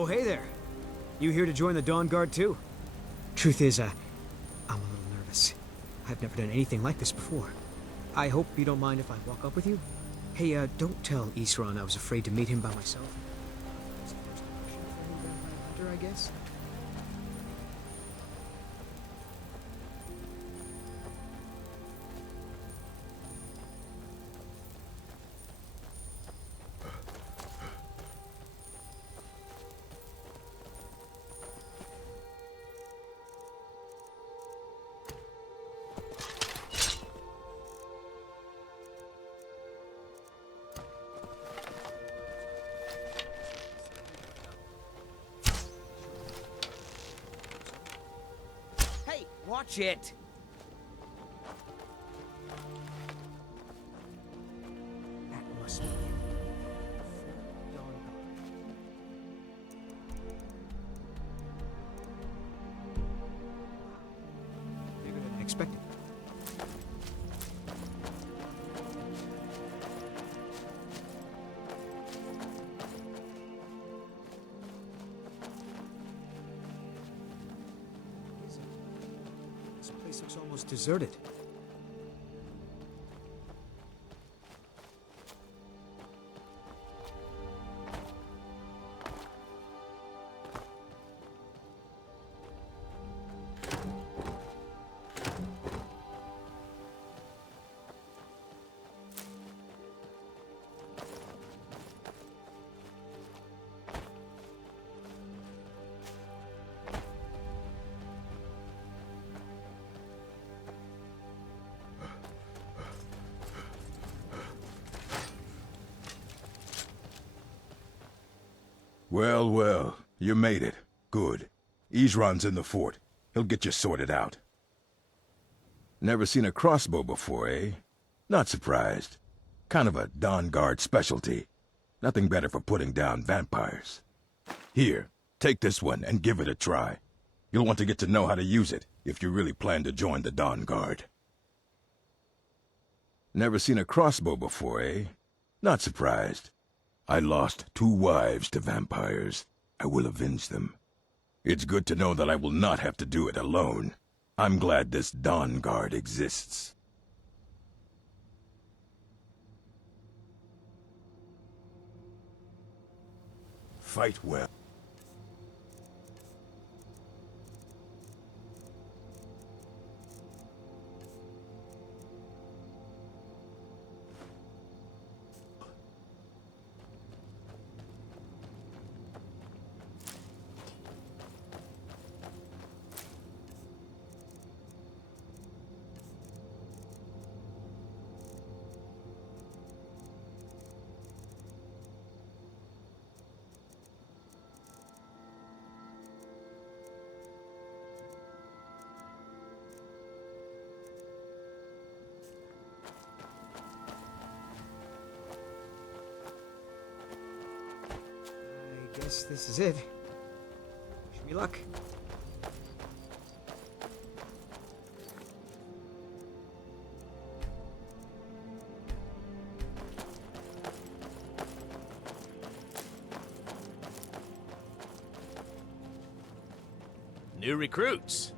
Oh, hey there. You here to join the Dawn Guard too? Truth is, I'm a little nervous. I've never done anything like this before. I hope you don't mind if I walk up with you? Hey, don't tell Isran I was afraid to meet him by myself. It's the first impression for a new vampire hunter, I guess. Watch it! That must be it. Dawn Guard. Bigger than I expected. This place looks almost deserted. Well, well, you made it. Good. Isran's in the fort. He'll get you sorted out. Never seen a crossbow before, eh? Not surprised. Kind of a Dawn Guard specialty. Nothing better for putting down vampires. Here, take this one and give it a try. You'll want to get to know how to use it if you really plan to join the Dawn Guard. Never seen a crossbow before, eh? Not surprised. I lost 2 wives to vampires. I will avenge them. It's good to know that I will not have to do it alone. I'm glad this Dawn Guard exists. Fight well. I guess this is it. Wish me luck. New recruits.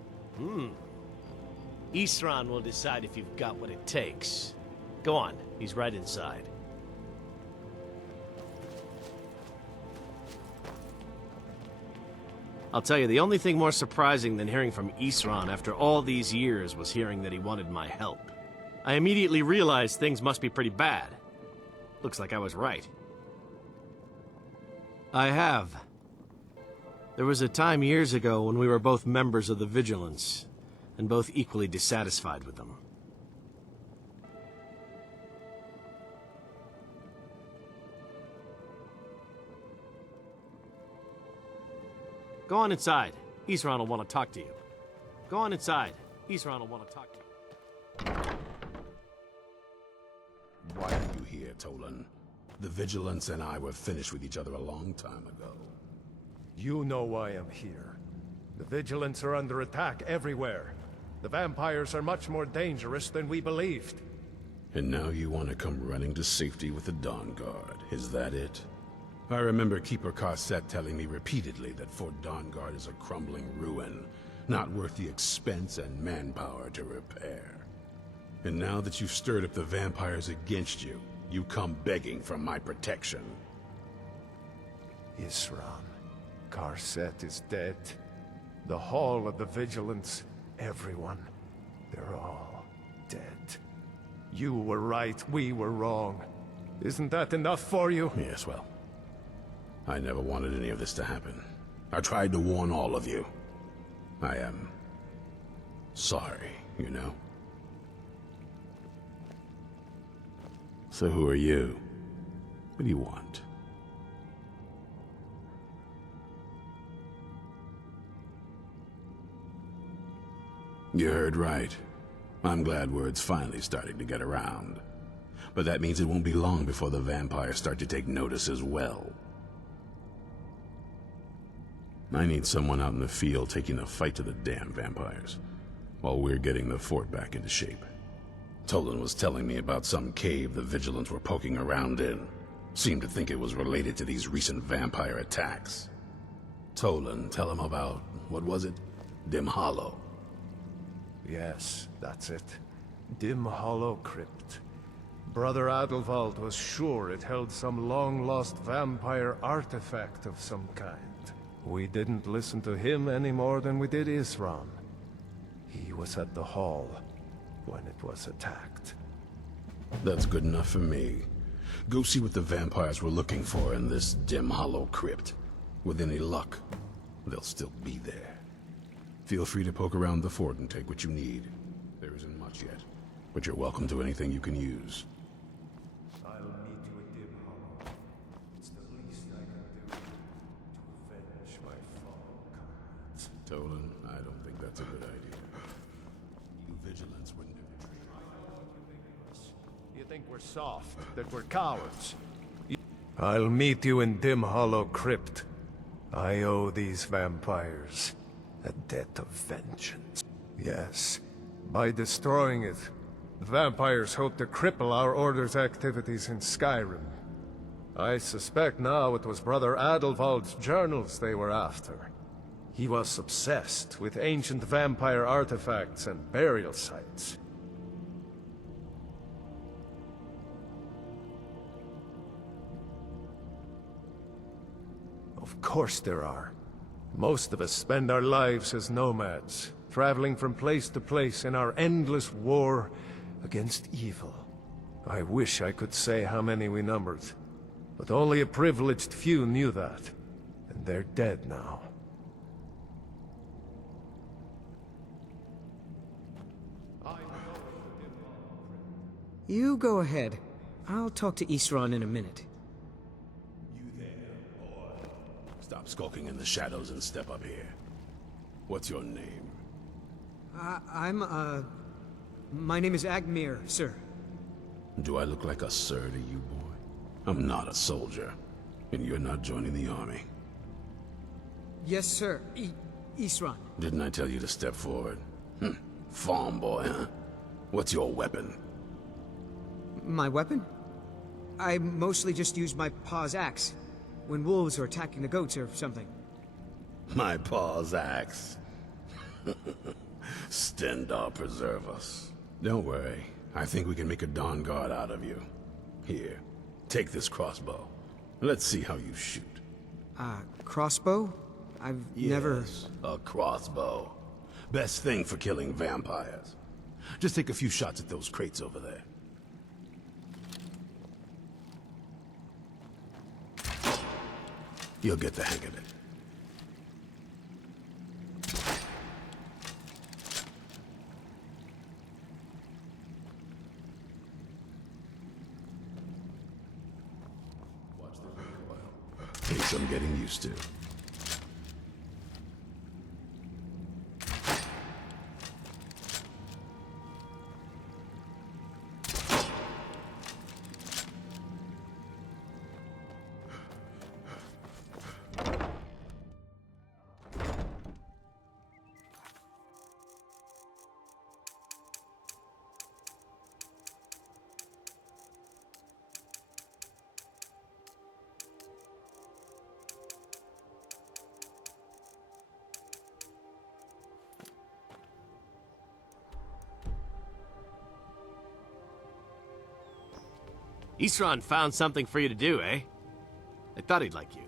Isran will decide if you've got what it takes. Go on, he's right inside. I'll tell you, the only thing more surprising than hearing from Isran after all these years was hearing that he wanted my help. I immediately realized things must be pretty bad. Looks like I was right. I have. There was a time years ago when we were both members of the Vigilance, and both equally dissatisfied with them. Go on inside. Isran will want to talk to you. Go on inside. Isran will want to talk to you. Why are you here, Tolan? The Vigilance and I were finished with each other a long time ago. You know why I'm here. The Vigilance are under attack everywhere. The vampires are much more dangerous than we believed. And now you want to come running to safety with the Dawn Guard, is that it? I remember Keeper Carset telling me repeatedly that Fort Dawnguard is a crumbling ruin, not worth the expense and manpower to repair. And now that you've stirred up the vampires against you, you come begging for my protection. Isran. Carset is dead. The Hall of the Vigilance, everyone, they're all dead. You were right, we were wrong. Isn't that enough for you? Yes, well, I never wanted any of this to happen. I tried to warn all of you. I am sorry, you know? So who are you? What do you want? You heard right. I'm glad word's finally starting to get around. But that means it won't be long before the vampires start to take notice as well. I need someone out in the field taking the fight to the damn vampires, while we're getting the fort back into shape. Tolan was telling me about some cave the Vigilants were poking around in. Seemed to think it was related to these recent vampire attacks. Tolan, tell him about, what was it? Dim Hollow. Yes, that's it. Dim Hollow Crypt. Brother Adelwald was sure it held some long-lost vampire artifact of some kind. We didn't listen to him any more than we did Isran. He was at the hall when it was attacked. That's good enough for me. Go see what the vampires were looking for in this Dim Hollow Crypt. With any luck, they'll still be there. Feel free to poke around the fort and take what you need. There isn't much yet, but you're welcome to anything you can use. I'll meet you at Dim Hollow. It's the least I can do to avenge my fallen comrades. Tolan, I don't think that's a good idea. You Vigilants wouldn't have betrayed I know what you think of us. You think we're soft, that we're cowards. I'll meet you in Dim Hollow Crypt. I owe these vampires a debt of vengeance. Yes, by destroying it, the vampires hope to cripple our Order's activities in Skyrim. I suspect now it was Brother Adelwald's journals they were after. He was obsessed with ancient vampire artifacts and burial sites. Of course there are. Most of us spend our lives as nomads, traveling from place to place in our endless war against evil. I wish I could say how many we numbered, but only a privileged few knew that, and they're dead now. You go ahead. I'll talk to Isran in a minute. Stop skulking in the shadows and step up here. What's your name? My name is Agmir, sir. Do I look like a sir to you, boy? I'm not a soldier, and you're not joining the army. Yes, sir. Isran. Didn't I tell you to step forward? Farm boy, huh? What's your weapon? My weapon? I mostly just use my paw's axe when wolves are attacking the goats or something. My paw's axe. Stendar preserve us. Don't worry. I think we can make a Dawnguard out of you. Here, take this crossbow. Let's see how you shoot. Crossbow? I've never... Yes, a crossbow. Best thing for killing vampires. Just take a few shots at those crates over there. You'll get the hang of it. Watch the recoil. Takes some getting used to. Isran found something for you to do, eh? I thought he'd like you.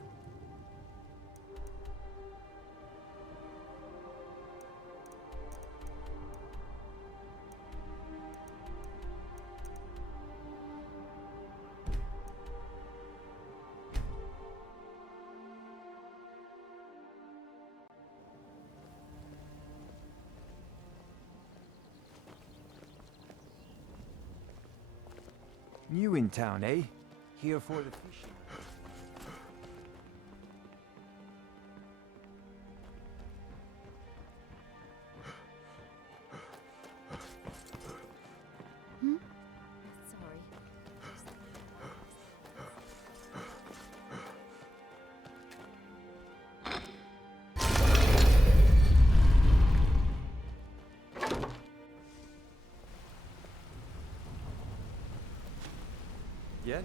New in town, eh? Here for the fishing. Sorry. Yes?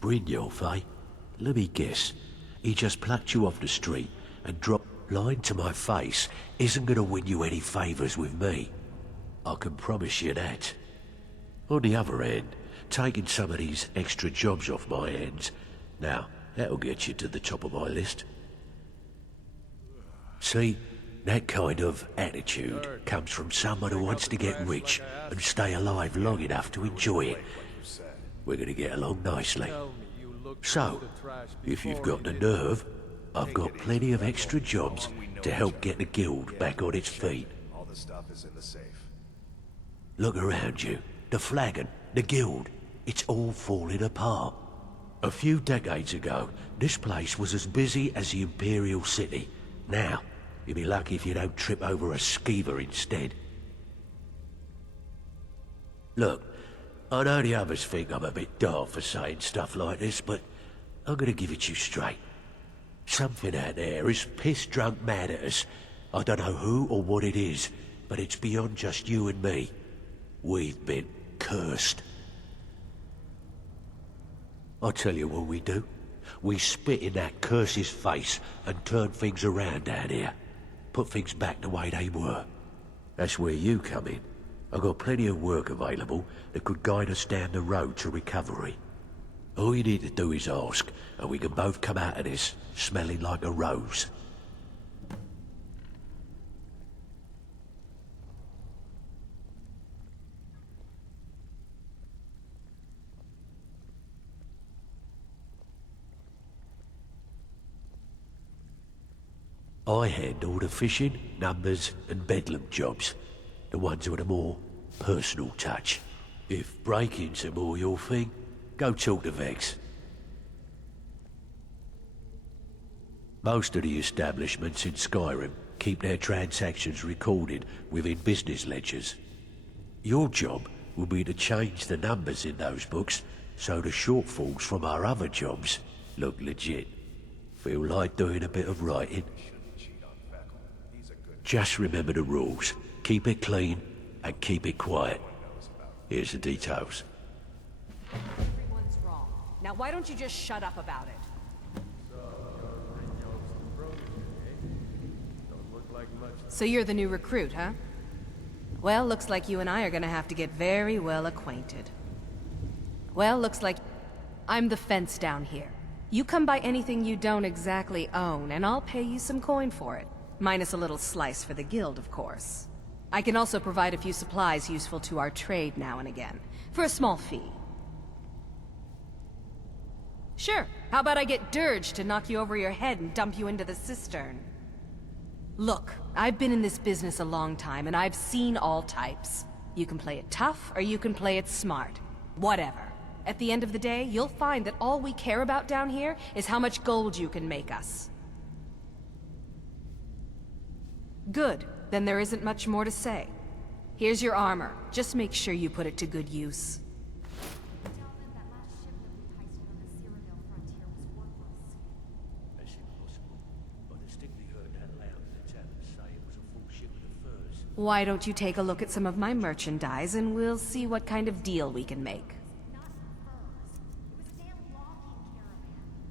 Brynjolf, eh? Let me guess. He just plucked you off the street and dropped lying to my face isn't gonna win you any favours with me. I can promise you that. On the other hand, taking some of these extra jobs off my hands, now, that'll get you to the top of my list. See, that kind of attitude comes from someone who wants to get rich and stay alive long enough to enjoy it. We're gonna get along nicely. So, if you've got the nerve, I've got plenty of extra jobs to help get the guild back on its feet. All the stuff is in the safe. Look around you. The flagon, the guild, it's all falling apart. A few decades ago, this place was as busy as the Imperial City. Now, you'll be lucky if you don't trip over a skeever instead. Look, I know the others think I'm a bit daft for saying stuff like this, but I'm gonna give it to you straight. Something out there is piss-drunk mad at us. I don't know who or what it is, but it's beyond just you and me. We've been cursed. I'll tell you what we do. We spit in that curse's face and turn things around down here. Put things back the way they were. That's where you come in. I've got plenty of work available that could guide us down the road to recovery. All you need to do is ask, and we can both come out of this smelling like a rose. I handle the fishing, numbers, and bedlam jobs. The ones with a more personal touch. If breaking's a more your thing, go talk to Vex. Most of the establishments in Skyrim keep their transactions recorded within business ledgers. Your job will be to change the numbers in those books so the shortfalls from our other jobs look legit. Feel like doing a bit of writing? Just remember the rules. Keep it clean and keep it quiet. Here's the details. Everyone's wrong. Now why don't you just shut up about it? So you're the new recruit, huh? Well, looks like you and I are gonna have to get very well acquainted. Well, looks like I'm the fence down here. You come by anything you don't exactly own, and I'll pay you some coin for it. Minus a little slice for the guild, of course. I can also provide a few supplies useful to our trade now and again, for a small fee. Sure, how about I get Dirge to knock you over your head and dump you into the cistern? Look, I've been in this business a long time, and I've seen all types. You can play it tough, or you can play it smart. Whatever. At the end of the day, you'll find that all we care about down here is how much gold you can make us. Good. Then there isn't much more to say. Here's your armor. Just make sure you put it to good use. Tell them that last shipment we heisted on the Cyrodiil frontier was worthless. That's impossible. I distinctly heard that loud in the tavern say it was Why don't you take a look at some of my merchandise and we'll see what kind of deal we can make.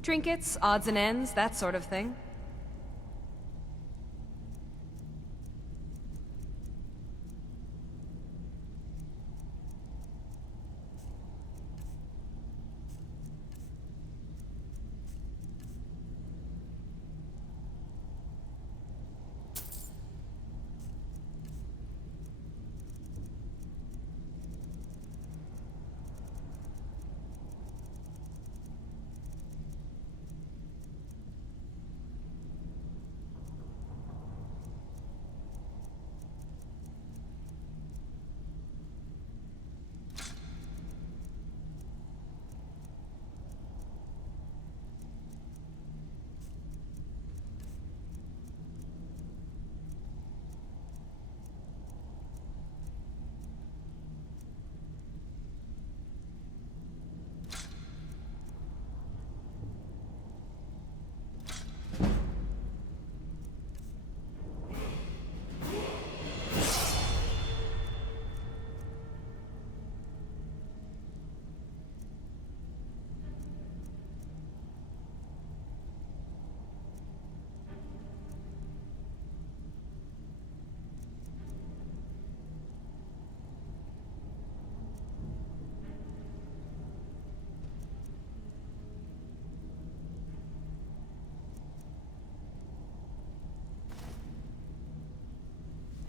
Trinkets, odds and ends, that sort of thing.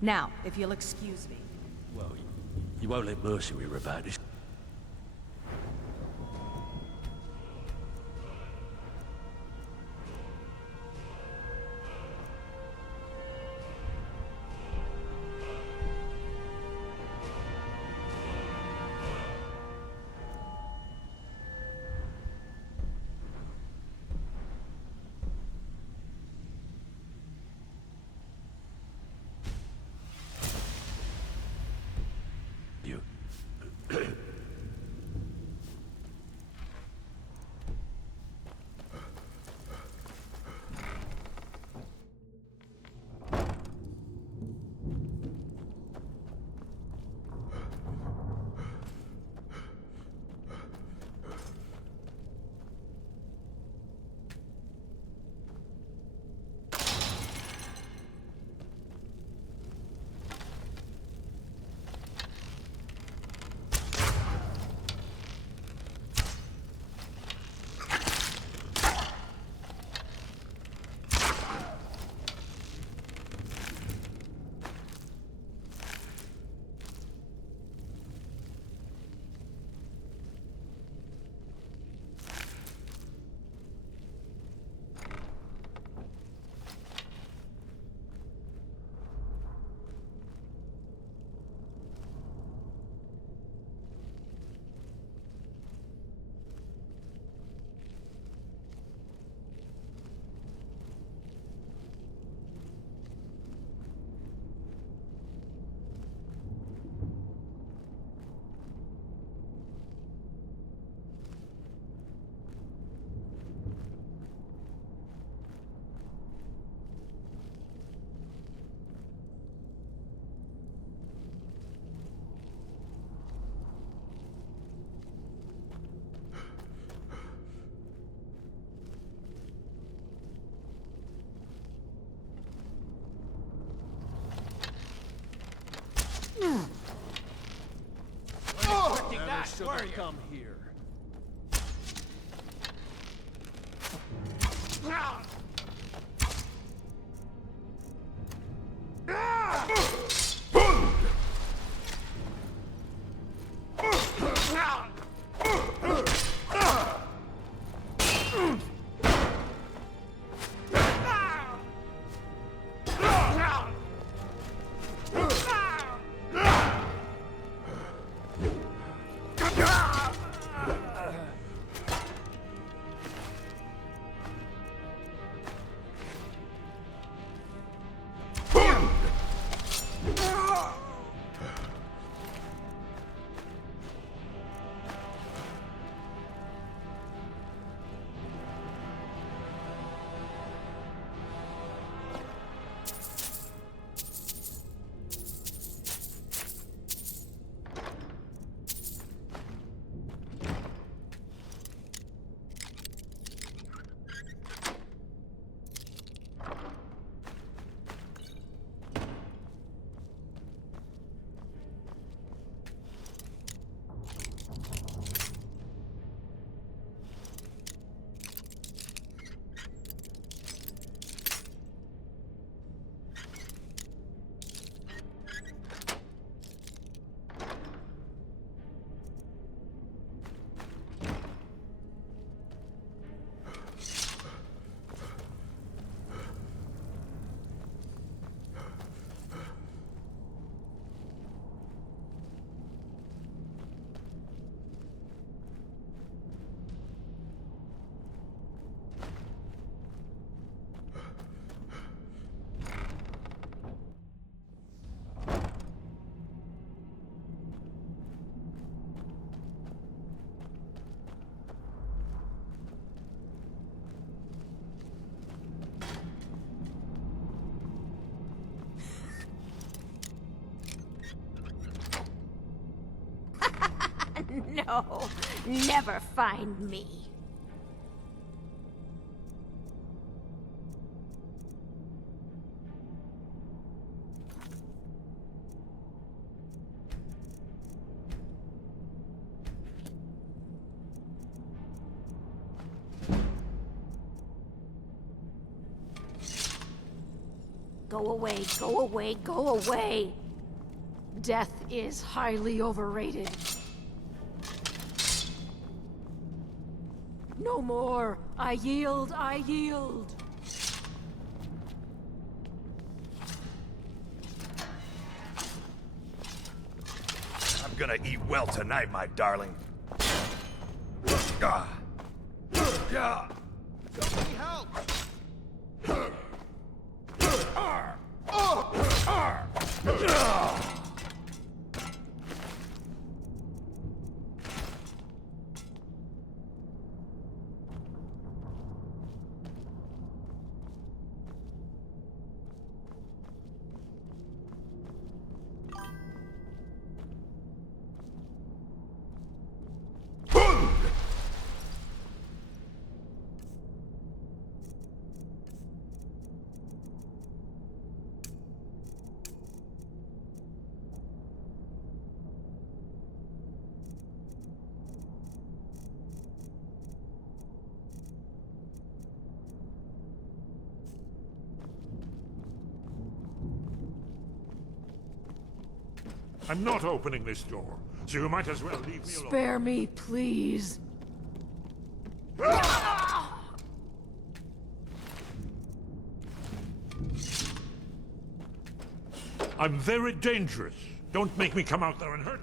Now, if you'll excuse me. Well, you won't let Mercy hear about this. You. Where come here? No, never find me. Go away, go away, go away! Death is highly overrated. No more! I yield, I yield! I'm gonna eat well tonight, my darling. Ah. Ah. Somebody help! I'm not opening this door, so you might as well leave me alone. Spare me, please. I'm very dangerous. Don't make me come out there and hurt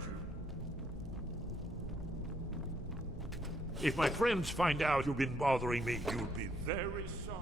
you. If my friends find out you've been bothering me, you'll be very sorry.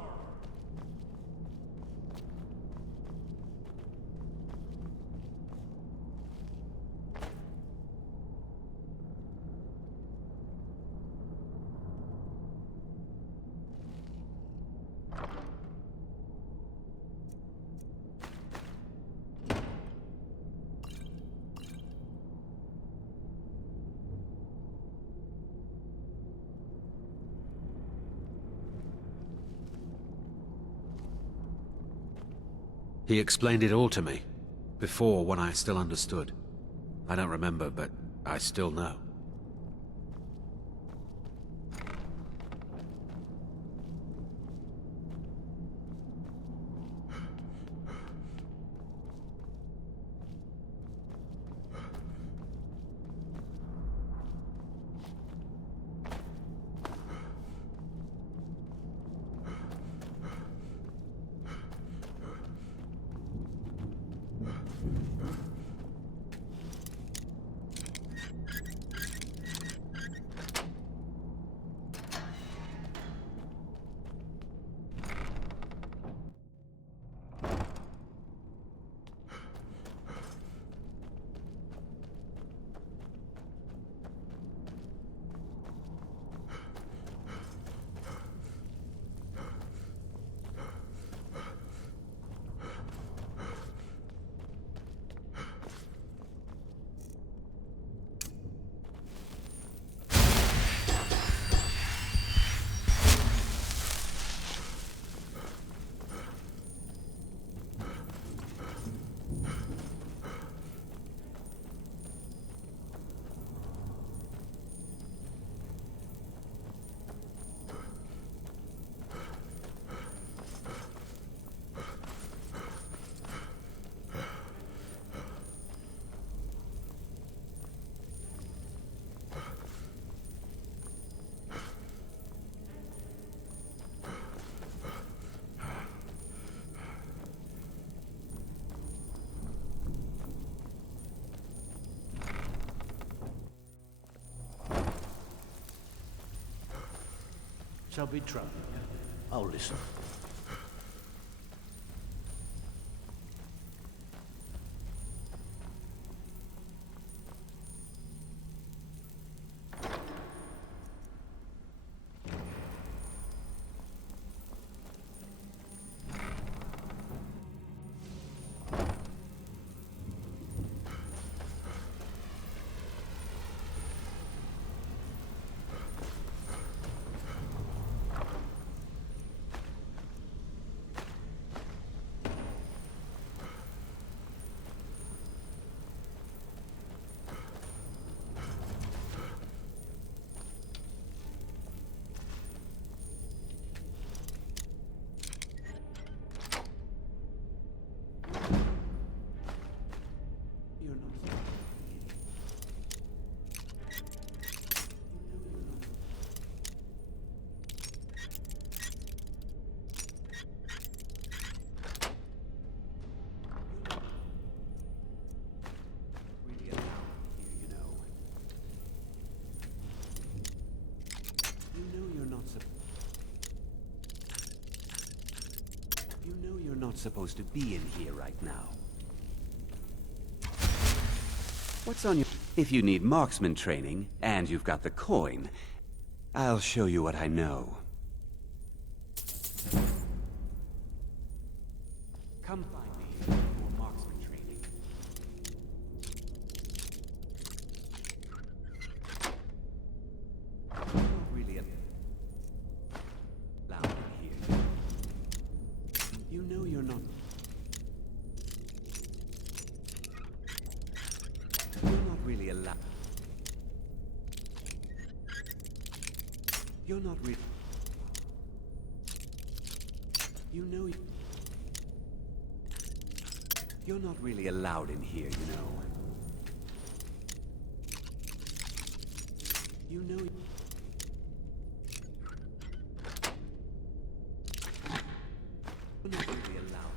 He explained it all to me. Before, when I still understood. I don't remember, but I still know. So be troubling you. I'll listen. not supposed to be in here right now. What's on your... If you need marksman training, and you've got the coin, I'll show you what I know. Come find me for marksman training. Not really allowed here. You know you're not... You're not really allowed... You're not really... You know you're not really allowed in here, you know. You know... You're not really allowed.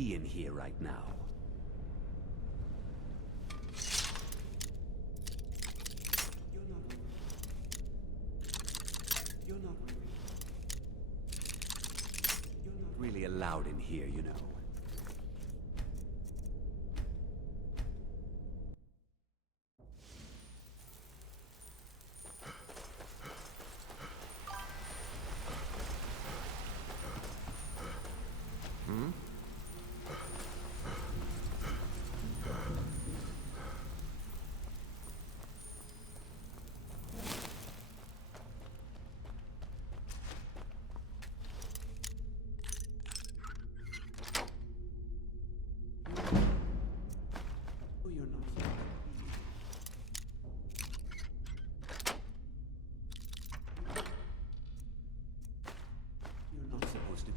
be in here right now. You're not really allowed in here, you know.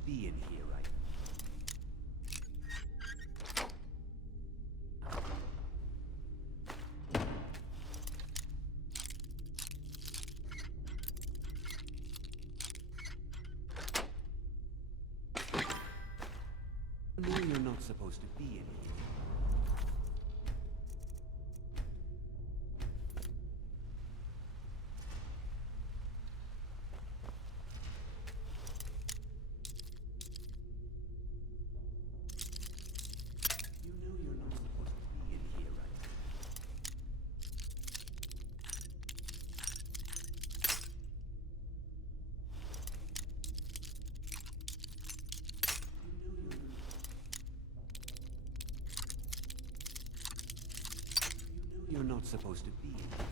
Be in here right now. No, you're not supposed to be in here. You're not supposed to be in here.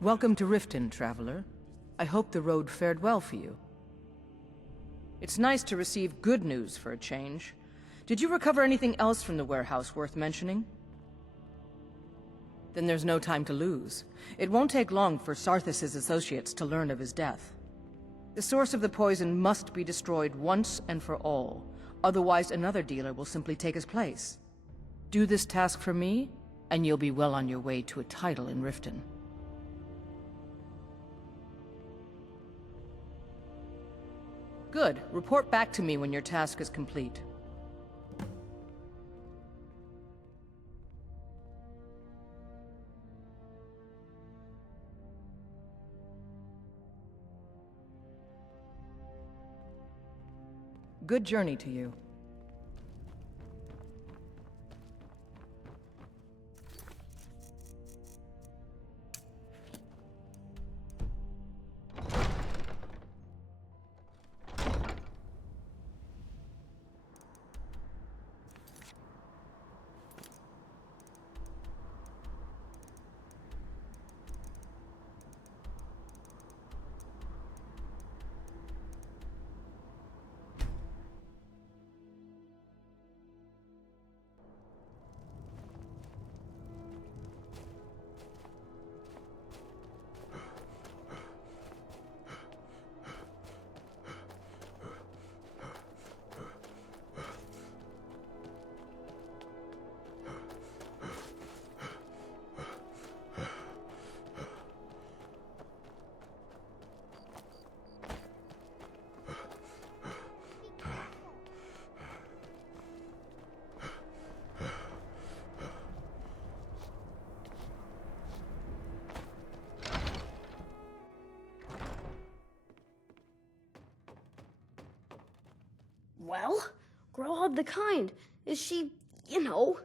Welcome to Riften, traveler. I hope the road fared well for you. It's nice to receive good news for a change. Did you recover anything else from the warehouse worth mentioning? Then there's no time to lose. It won't take long for Sarthis' associates to learn of his death. The source of the poison must be destroyed once and for all. Otherwise, another dealer will simply take his place. Do this task for me, and you'll be well on your way to a title in Riften. Good. Report back to me when your task is complete. Good journey to you. Well, grow of the kind. Is she, you know...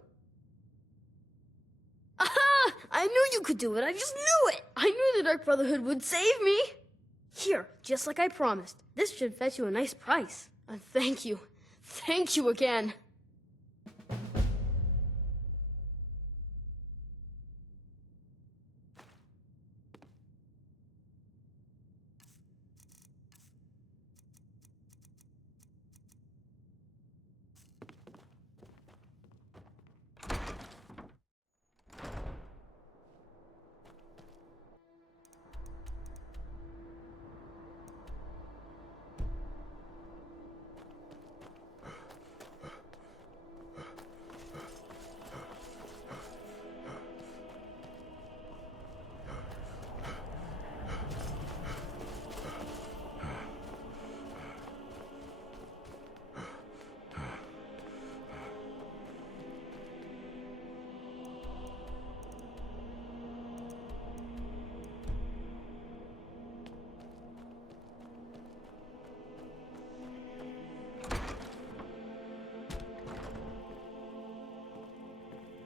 Aha! I knew you could do it. I just knew it. I knew the Dark Brotherhood would save me. Here, just like I promised. This should fetch you a nice price. Thank you. Thank you again.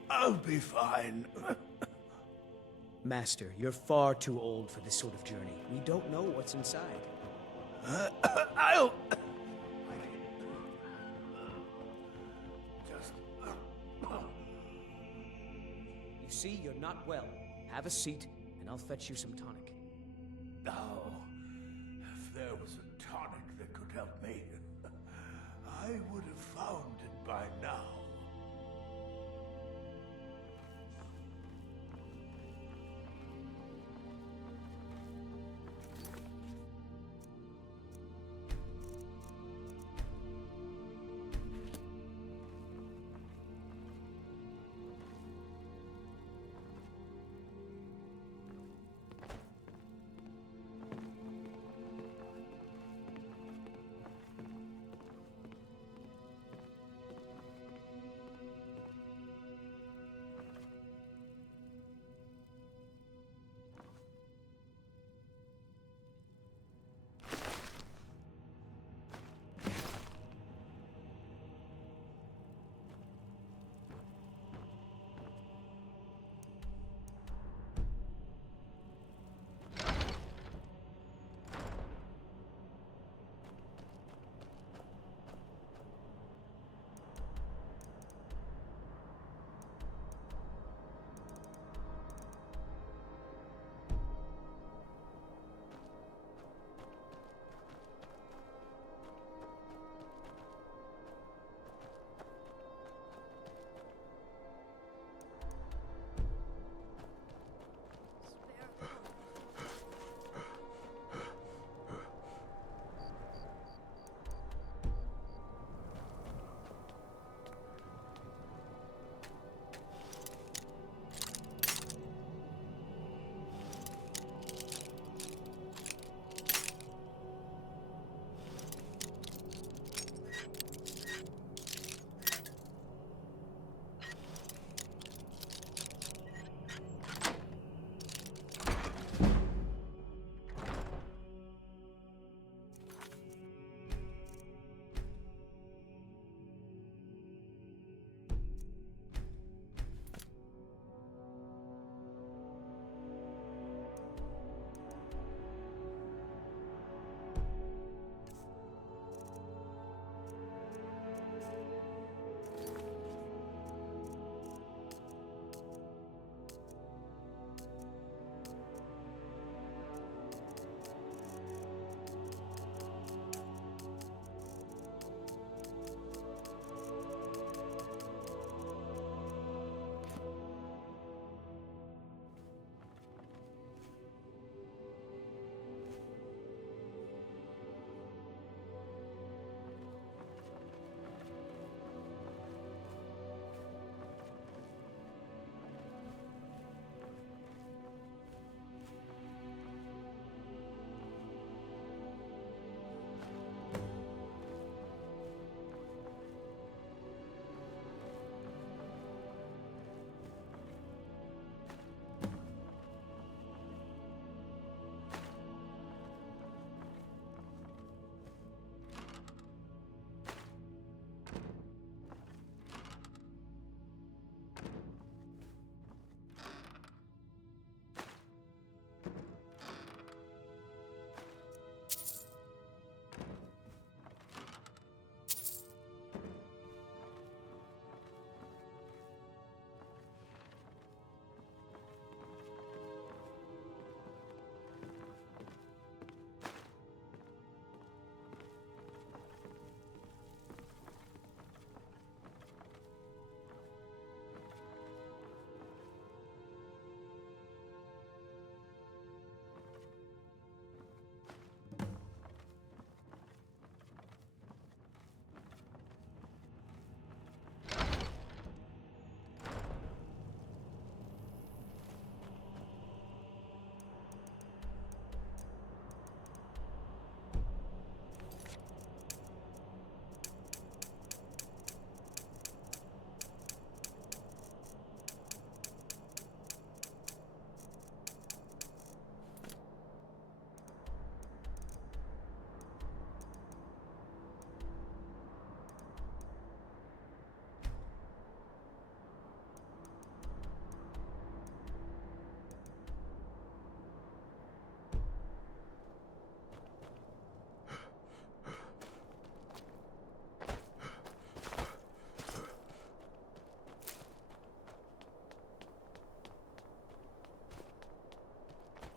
I'll be fine. Master, you're far too old for this sort of journey. We don't know what's inside. I'll... Just... You see, you're not well. Have a seat, and I'll fetch you some tonic. Oh, if there was a tonic that could help me, I would have found it by now.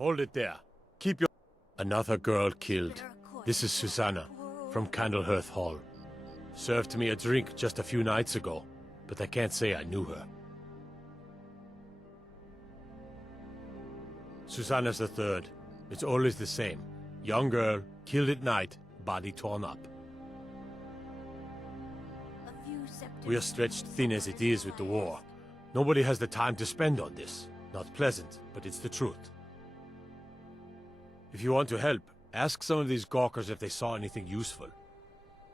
Hold it there. Keep your... Another girl killed. This is Susanna, from Candlehearth Hall. Served me a drink just a few nights ago, but I can't say I knew her. Susanna's the third. It's always the same. Young girl, killed at night, body torn up. We are stretched thin as it is with the war. Nobody has the time to spend on this. Not pleasant, but it's the truth. If you want to help, ask some of these gawkers if they saw anything useful.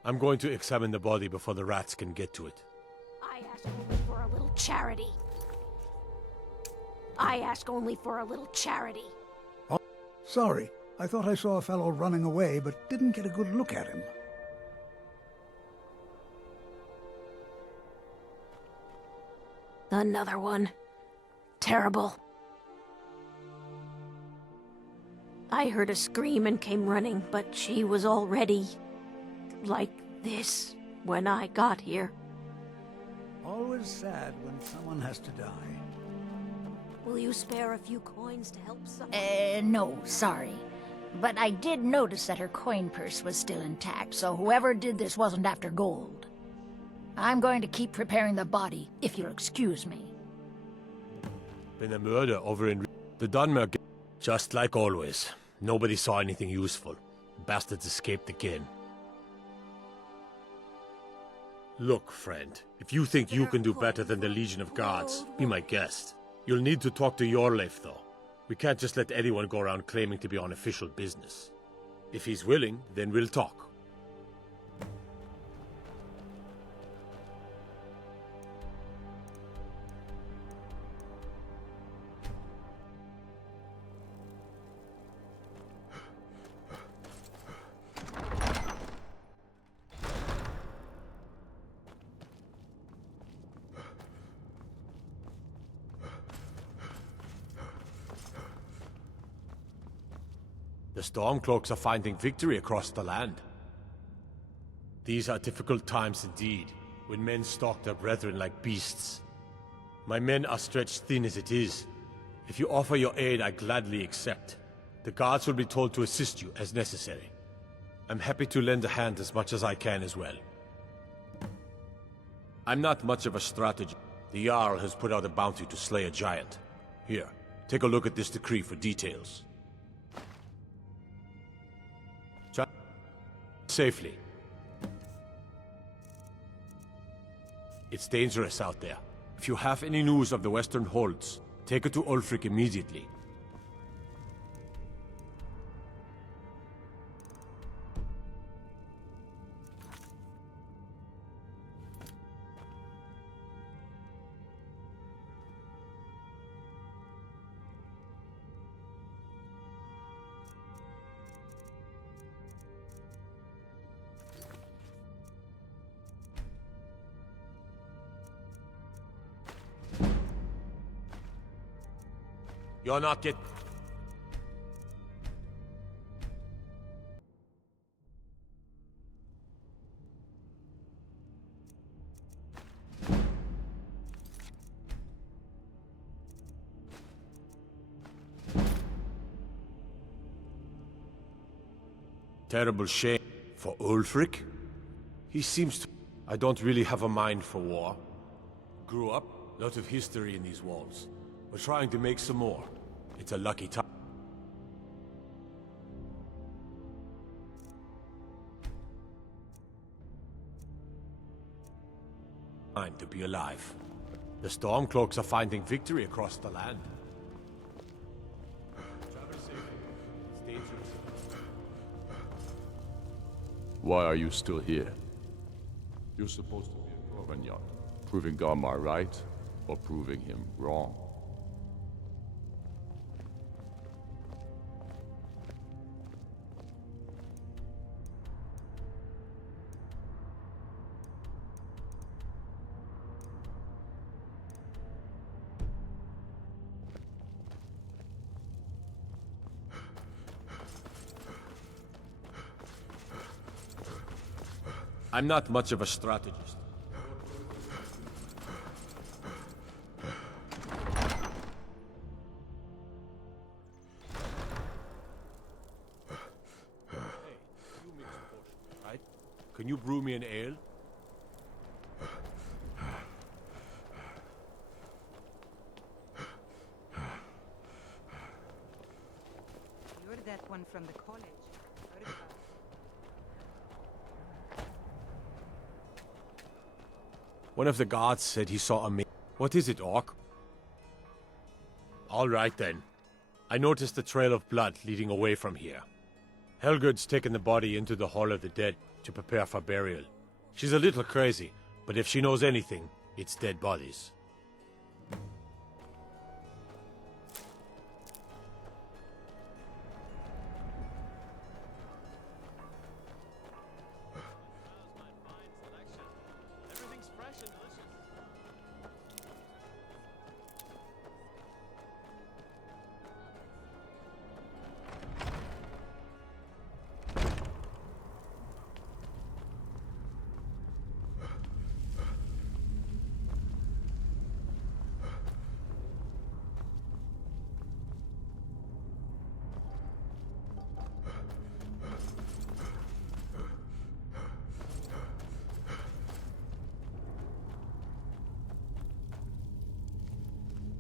I'm going to examine the body before the rats can get to it. I ask only for a little charity. I ask only for a little charity. Oh, sorry. I thought I saw a fellow running away, but didn't get a good look at him. Another one. Terrible. I heard a scream and came running, but she was already... like this when I got here. Always sad when someone has to die. Will you spare a few coins to help someone? No, sorry. But I did notice that her coin purse was still intact, so whoever did this wasn't after gold. I'm going to keep preparing the body, if you'll excuse me. Been a murder over in... The Dunmer... Just like always. Nobody saw anything useful. Bastards escaped again. Look, friend. If you think you can do better than the Legion of Guards, be my guest. You'll need to talk to Yorleif, though. We can't just let anyone go around claiming to be on official business. If he's willing, then we'll talk. The Stormcloaks are finding victory across the land. These are difficult times indeed, when men stalk their brethren like beasts. My men are stretched thin as it is. If you offer your aid, I gladly accept. The guards will be told to assist you as necessary. I'm happy to lend a hand as much as I can as well. I'm not much of a strategist. The Jarl has put out a bounty to slay a giant. Here, take a look at this decree for details. Safely. It's dangerous out there. If you have any news of the Western Holds, take it to Ulfric immediately. You're not get... Terrible shame. For Ulfric? He seems to... I don't really have a mind for war. Grew up, lot of history in these walls. We're trying to make some more. It's a lucky time. Time to be alive. The Stormcloaks are finding victory across the land. Travel safely. It's dangerous. Why are you still here? You're supposed to be a Provenyon, proving Garmar right, or proving him wrong. I'm not much of a strategist. you brew me an ale? You're that one from the college. Heard about it. One of the guards said he saw a ma- What is it, Orc? All right, then. I noticed a trail of blood leading away from here. Helgud's taken the body into the Hall of the Dead to prepare for burial. She's a little crazy, but if she knows anything, it's dead bodies.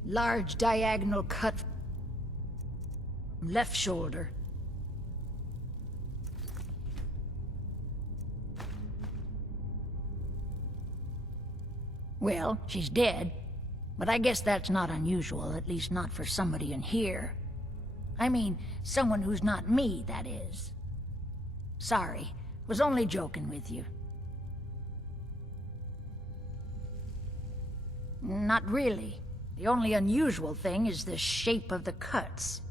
Large diagonal cut. Left shoulder. Well, she's dead. But I guess that's not unusual, at least not for somebody in here. I mean, someone who's not me, that is. Sorry, was only joking with you. Not really. The only unusual thing is the shape of the cuts.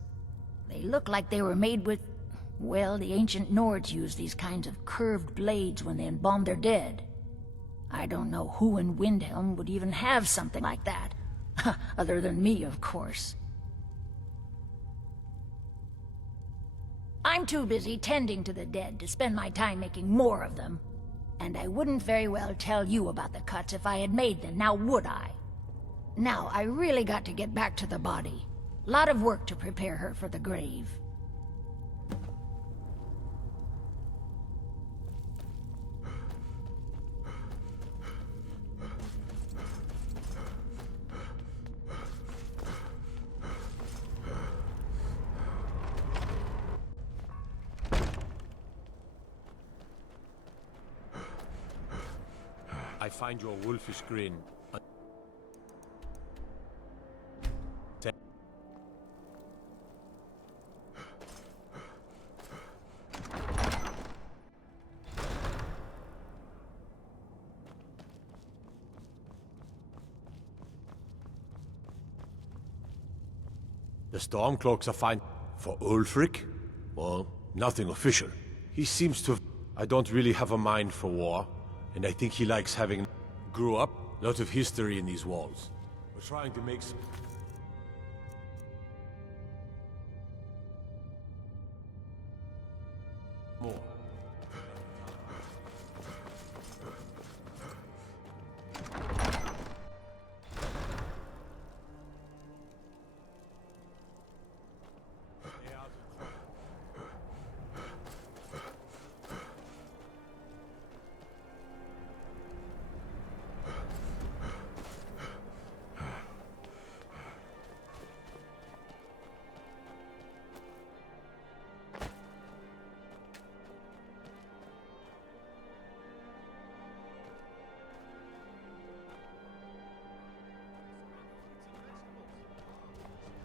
They look like they were made with... Well, the ancient Nords used these kinds of curved blades when they embalmed their dead. I don't know who in Windhelm would even have something like that. Other than me, of course. I'm too busy tending to the dead to spend my time making more of them. And I wouldn't very well tell you about the cuts if I had made them, now would I? Now, I really got to get back to the body. Lot of work to prepare her for the grave. I find your wolfish grin. The Stormcloaks are fine. For Ulfric? Well, nothing official. He seems to have... I don't really have a mind for war, and I think he likes having... Grew up, lot of history in these walls. We're trying to make some... more.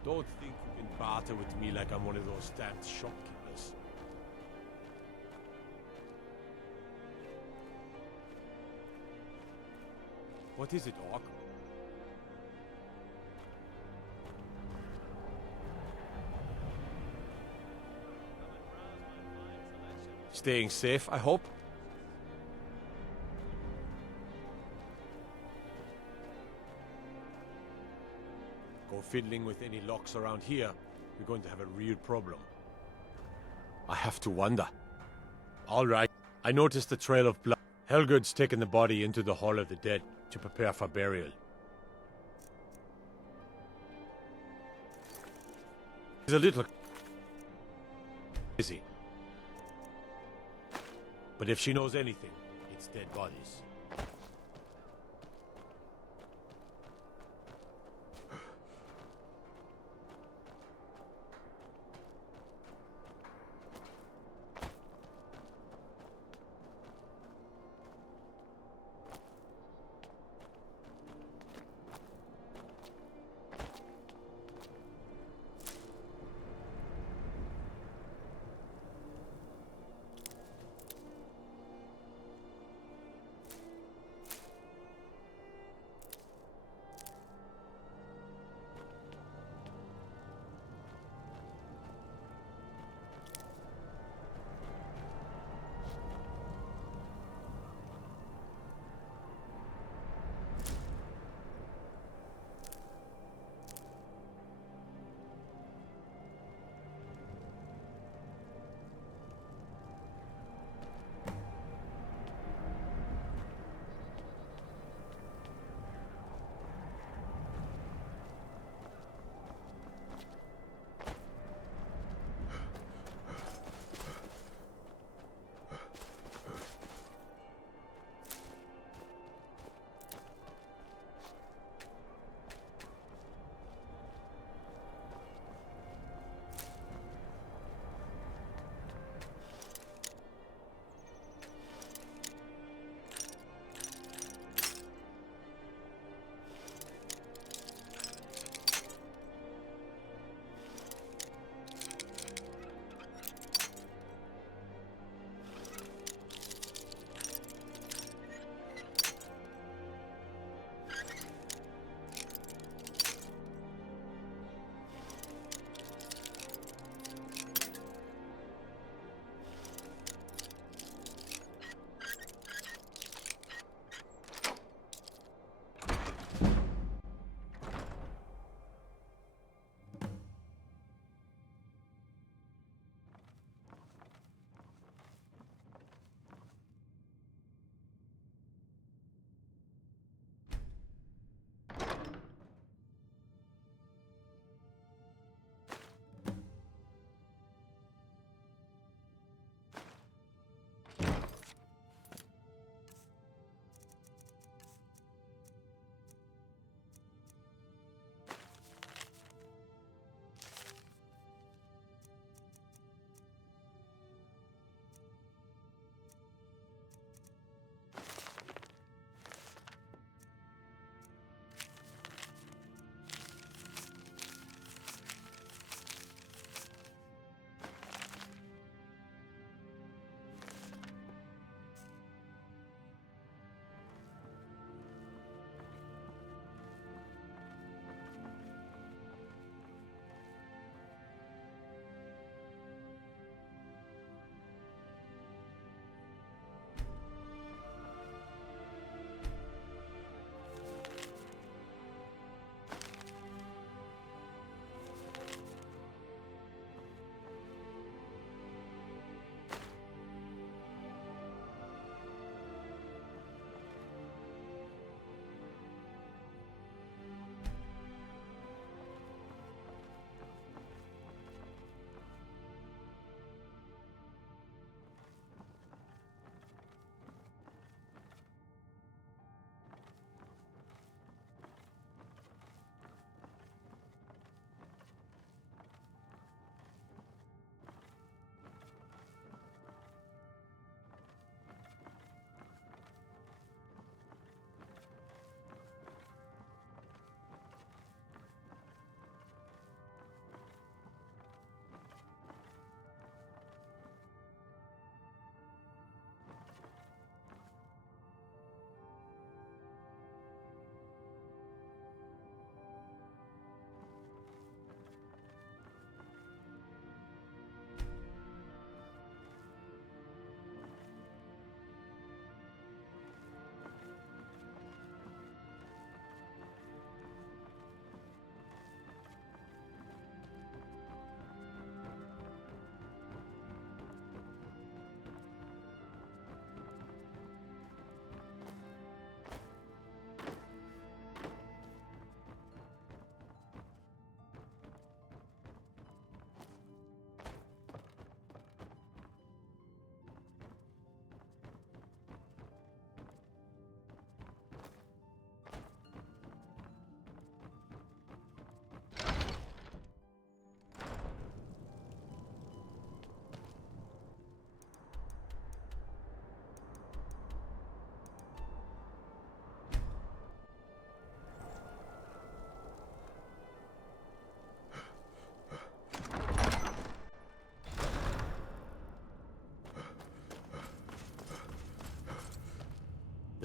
Don't think you can barter with me like I'm one of those damned shopkeepers. What is it, Orc? Staying safe, I hope? Go fiddling with any locks around here, we're going to have a real problem. I have to wonder. All right, I noticed a trail of blood. Helgud's taken the body into the Hall of the Dead to prepare for burial. He's a little busy. But if she knows anything, It's dead bodies.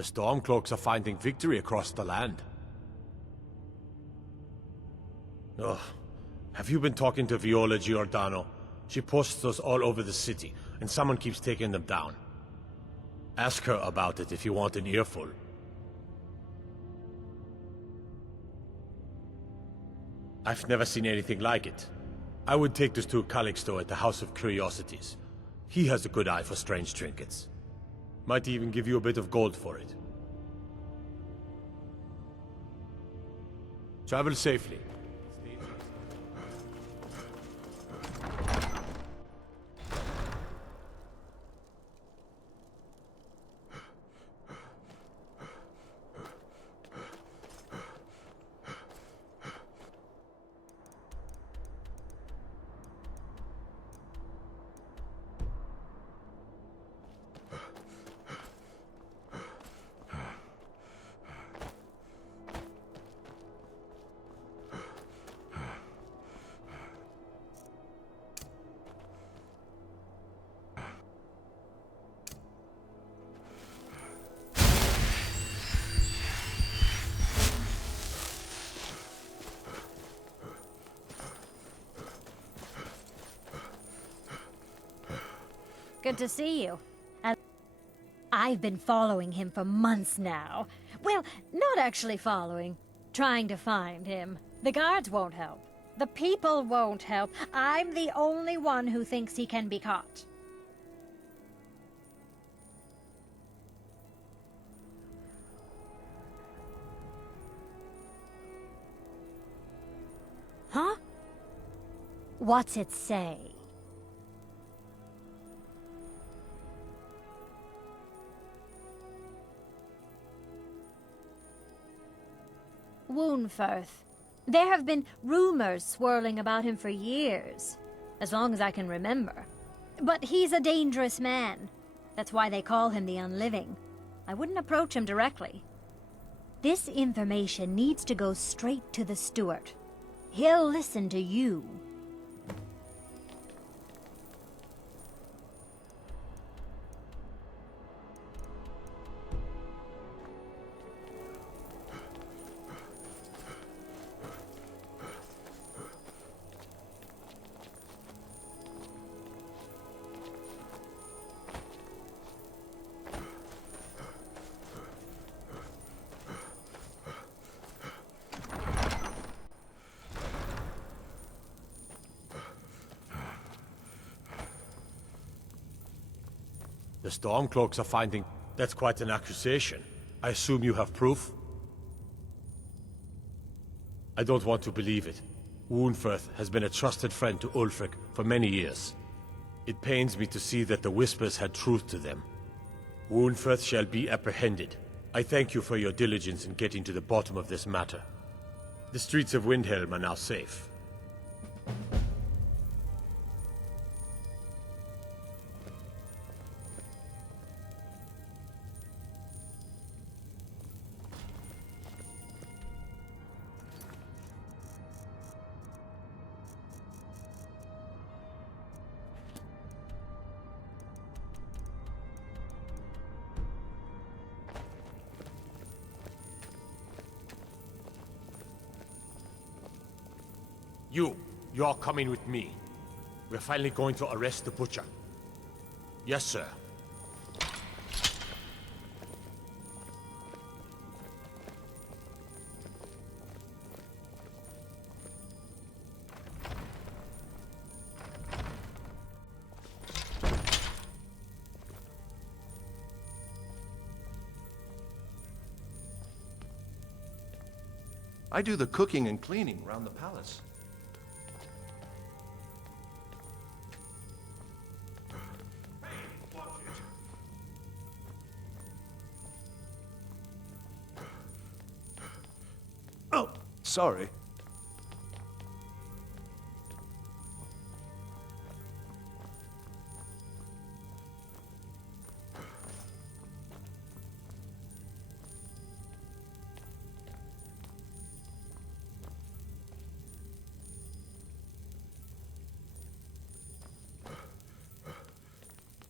The Stormcloaks are finding victory across the land. Ugh. Have you been talking to Viola Giordano? She posts those all over the city, and someone keeps taking them down. Ask her about it if you want an earful. I've never seen anything like it. I would take this to Calixto at the House of Curiosities. He has a good eye for strange trinkets. Might even give you a bit of gold for it. Travel safely. Good to see you. I've been following him for months now. Well, not actually following. Trying to find him. The guards won't help. The people won't help. I'm the only one who thinks he can be caught. Huh? What's it say? Woundfirth. There have been rumors swirling about him for years, as long as I can remember. But he's a dangerous man. That's why they call him the Unliving. I wouldn't approach him directly. This information needs to go straight to the steward. He'll listen to you. The Stormcloaks are finding... That's quite an accusation. I assume you have proof? I don't want to believe it. Woundfirth has been a trusted friend to Ulfric for many years. It pains me to see that the Whispers had truth to them. Woundfirth shall be apprehended. I thank you for your diligence in getting to the bottom of this matter. The streets of Windhelm are now safe. You're coming with me. We're finally going to arrest the butcher. Yes, sir. I do the cooking and cleaning around the palace. Oh, sorry.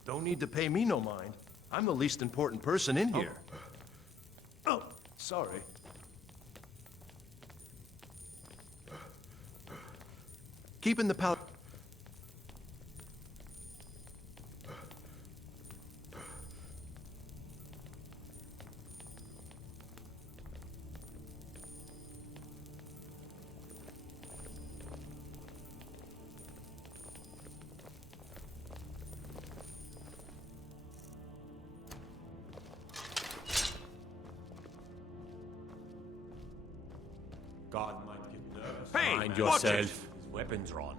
Don't need to pay me no mind. I'm the least important person in here. Sorry. Keeping the power. God might get nervous. Hey, Mind watch yourself. it. His weapon's drawn.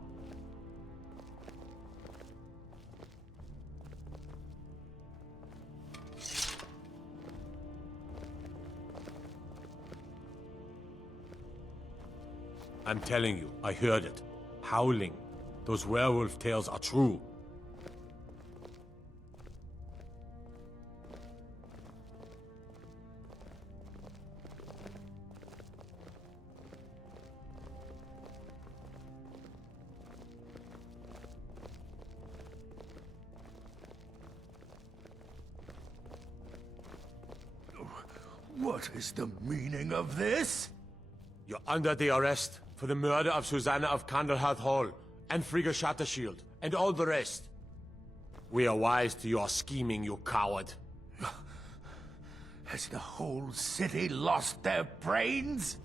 I'm telling you, I heard it. Howling. Those werewolf tales are true. What is the meaning of this? You're under the arrest for the murder of Susanna of Candlehearth Hall, and Frigga Shattershield, and all the rest. We are wise to your scheming, you coward. Has the whole city lost their brains?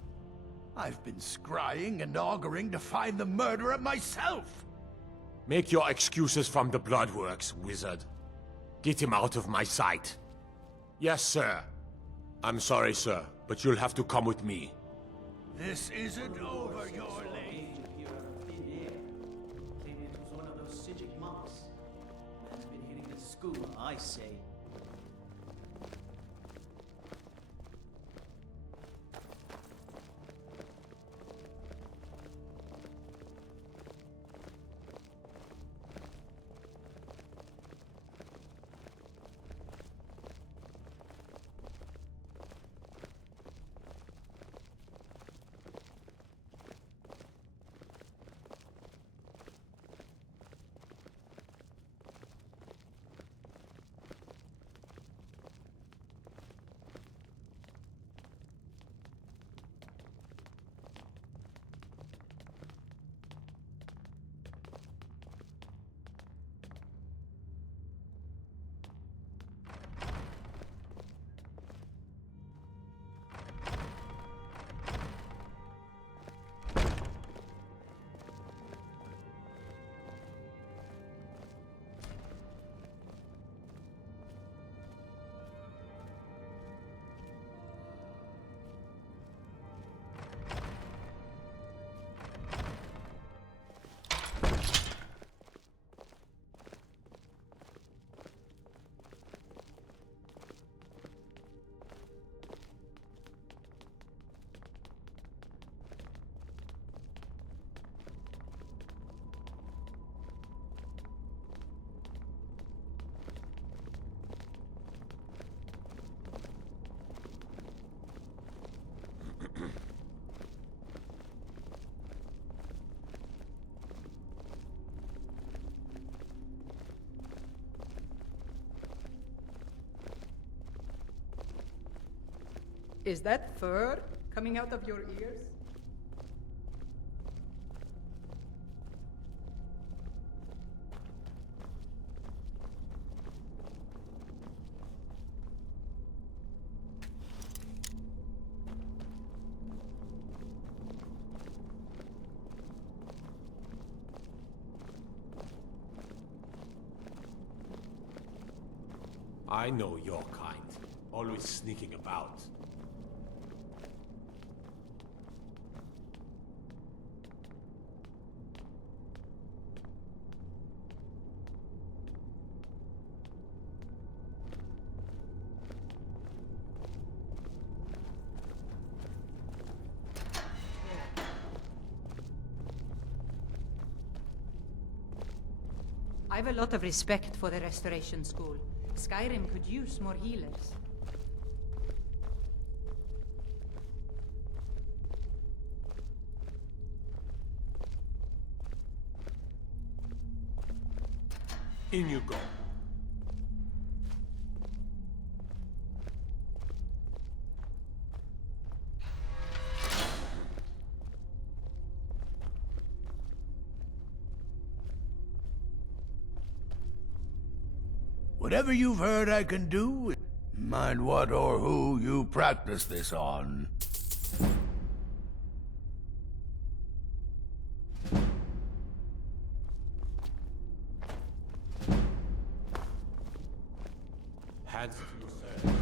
I've been scrying and auguring to find the murderer myself. Make your excuses from the bloodworks, wizard. Get him out of my sight. Yes, sir. I'm sorry, sir, but you'll have to come with me. This isn't over, your lady. One of those Sijic monks. Man's been hitting the school, I say. Is that fur coming out of your ears? I know your kind. Always sneaking about. I've a lot of respect for the Restoration School. Skyrim could use more healers. In you go. Whatever you've heard I can do, mind what or who you practice this on. Hands to yourself.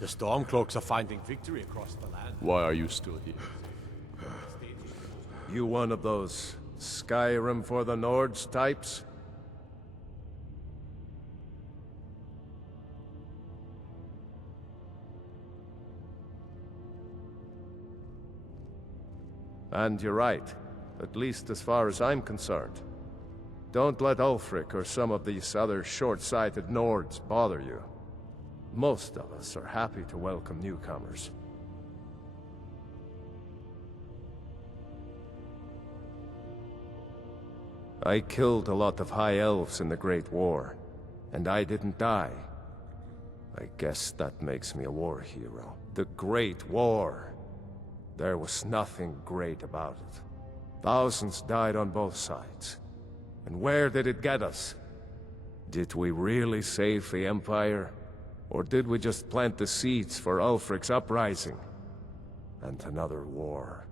The Stormcloaks are finding victory across the land. Why are you still here? You one of those Skyrim for the Nords types? And you're right, at least as far as I'm concerned. Don't let Ulfric or some of these other short-sighted Nords bother you. Most of us are happy to welcome newcomers. I killed a lot of High Elves in the Great War, and I didn't die. I guess that makes me a war hero. The Great War. There was nothing great about it. Thousands died on both sides. And where did it get us? Did we really save the Empire? Or did we just plant the seeds for Ulfric's uprising? And another war.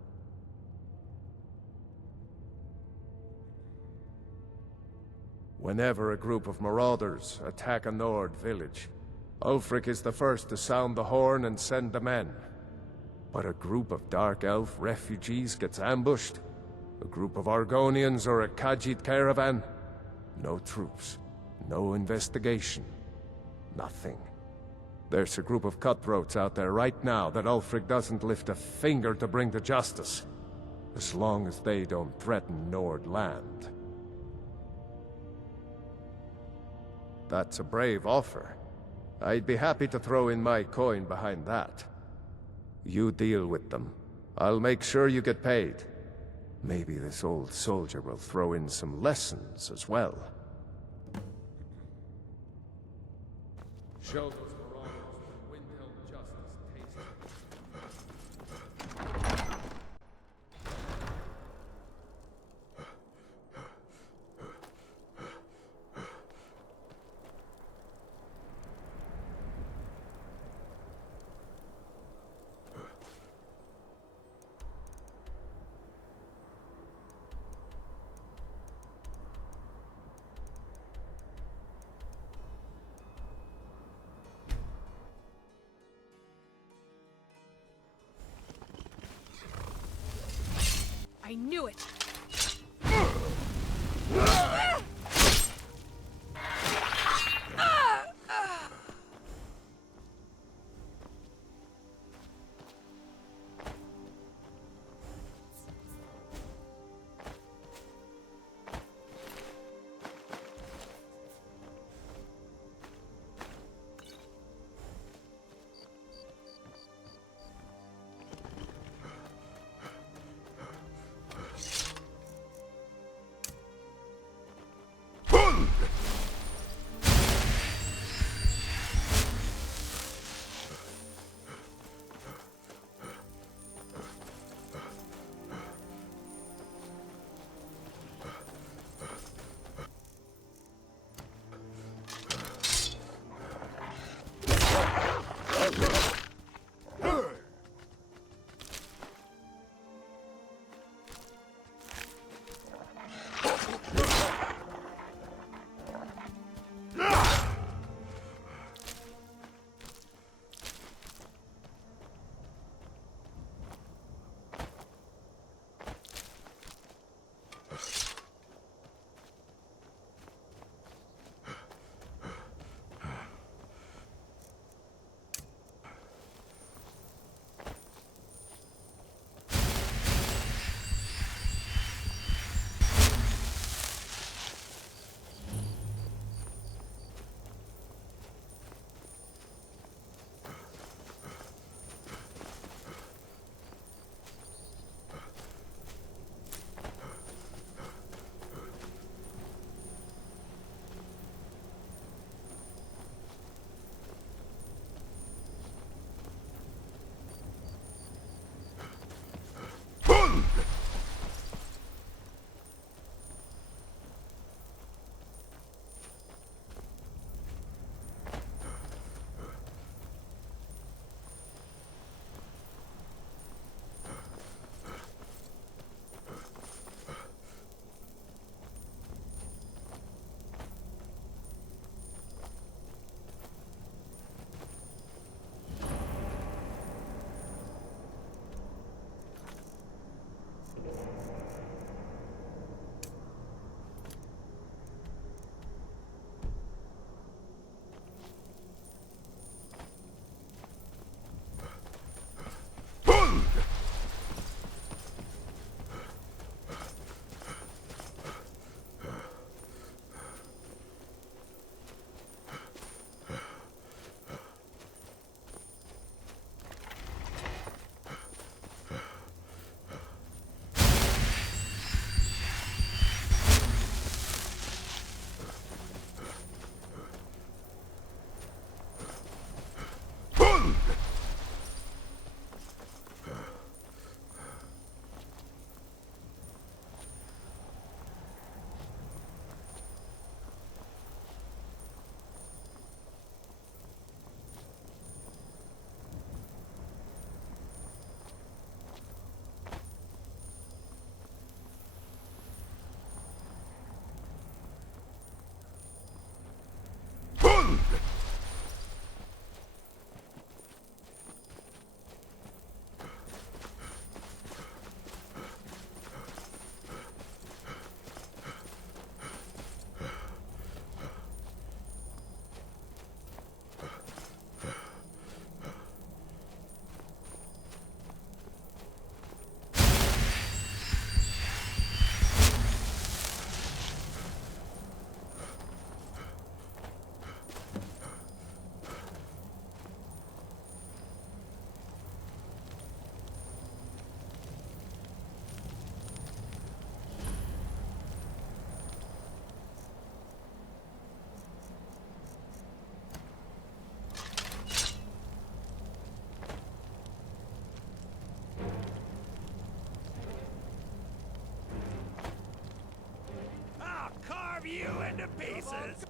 Whenever a group of marauders attack a Nord village, Ulfric is the first to sound the horn and send the men. But a group of Dark Elf refugees gets ambushed? A group of Argonians or a Khajiit caravan? No troops, no investigation, nothing. There's a group of cutthroats out there right now that Ulfric doesn't lift a finger to bring to justice, as long as they don't threaten Nord land. That's a brave offer. I'd be happy to throw in my coin behind that. You deal with them. I'll make sure you get paid. Maybe this old soldier will throw in some lessons as well. Show those marauders what Windhelm justice tastes. I knew it! pieces!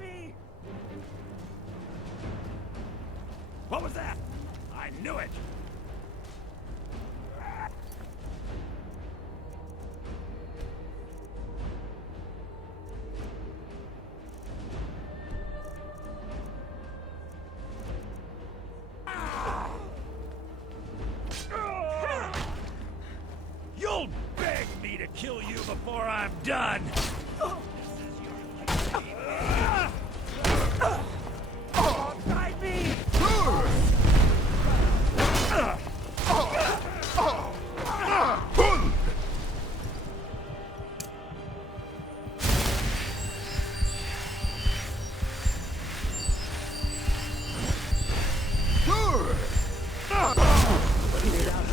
Me! What was that? I knew it! You'll beg me to kill you before I'm done! Guide me!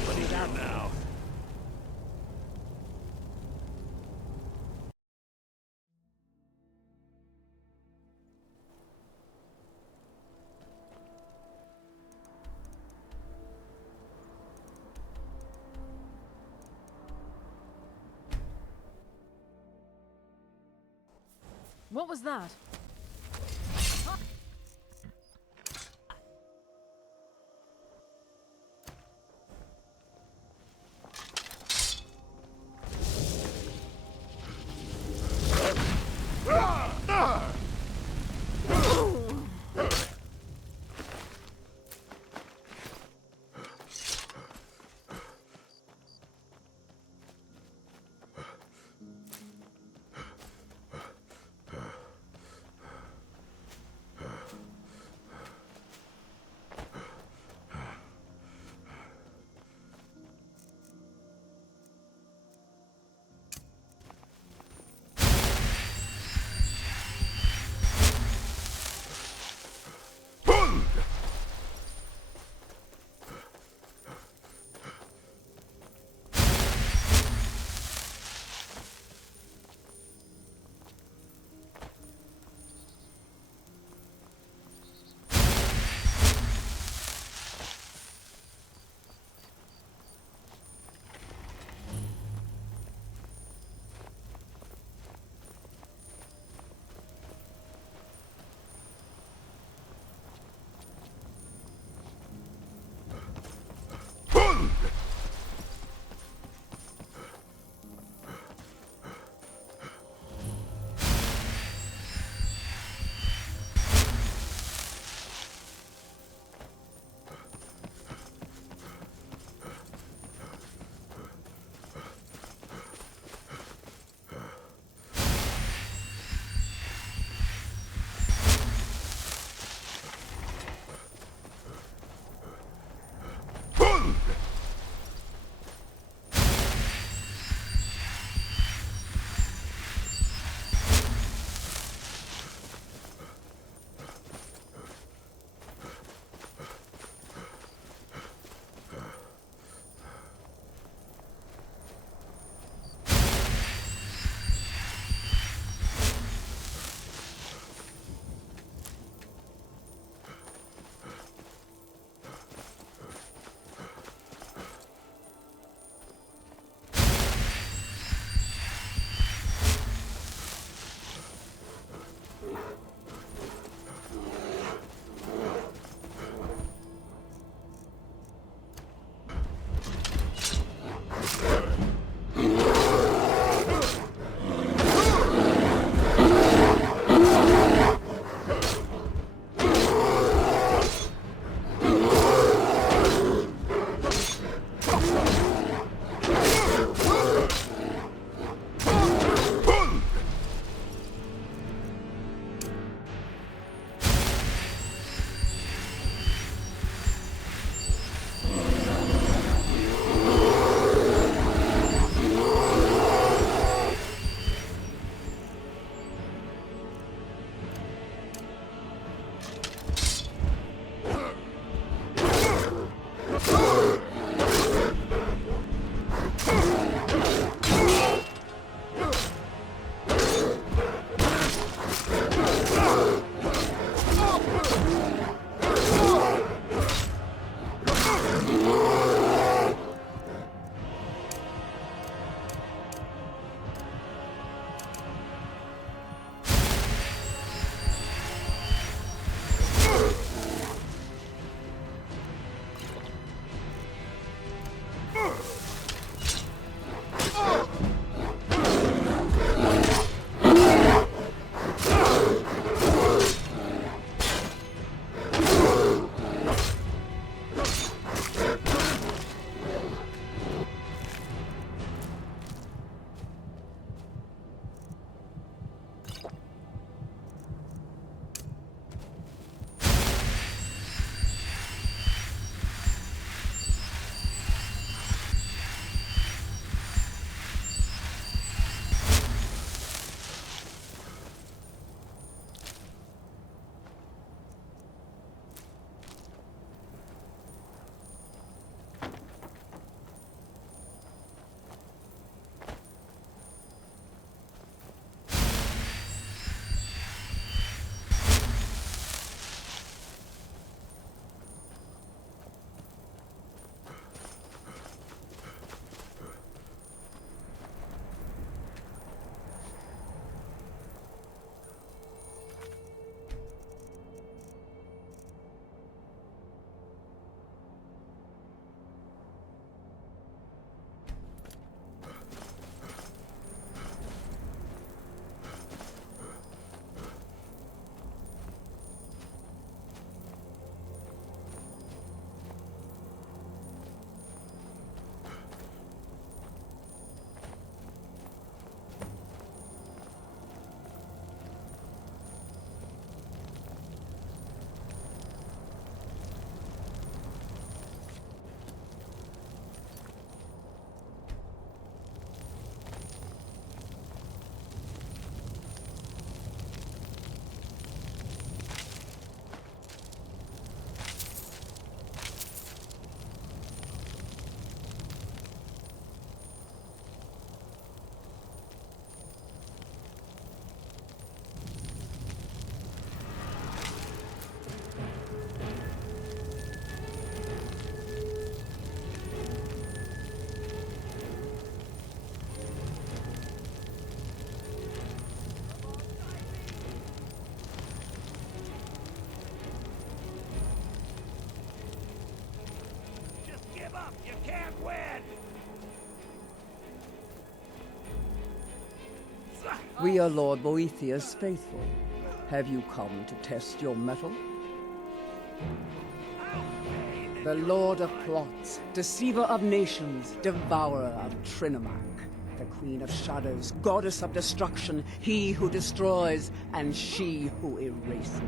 Put it out now. What was that? We are Lord Boethiah's faithful. Have you come to test your mettle? The Lord of Plots, deceiver of nations, devourer of Trinomac, the Queen of Shadows, goddess of destruction, he who destroys, and she who erases.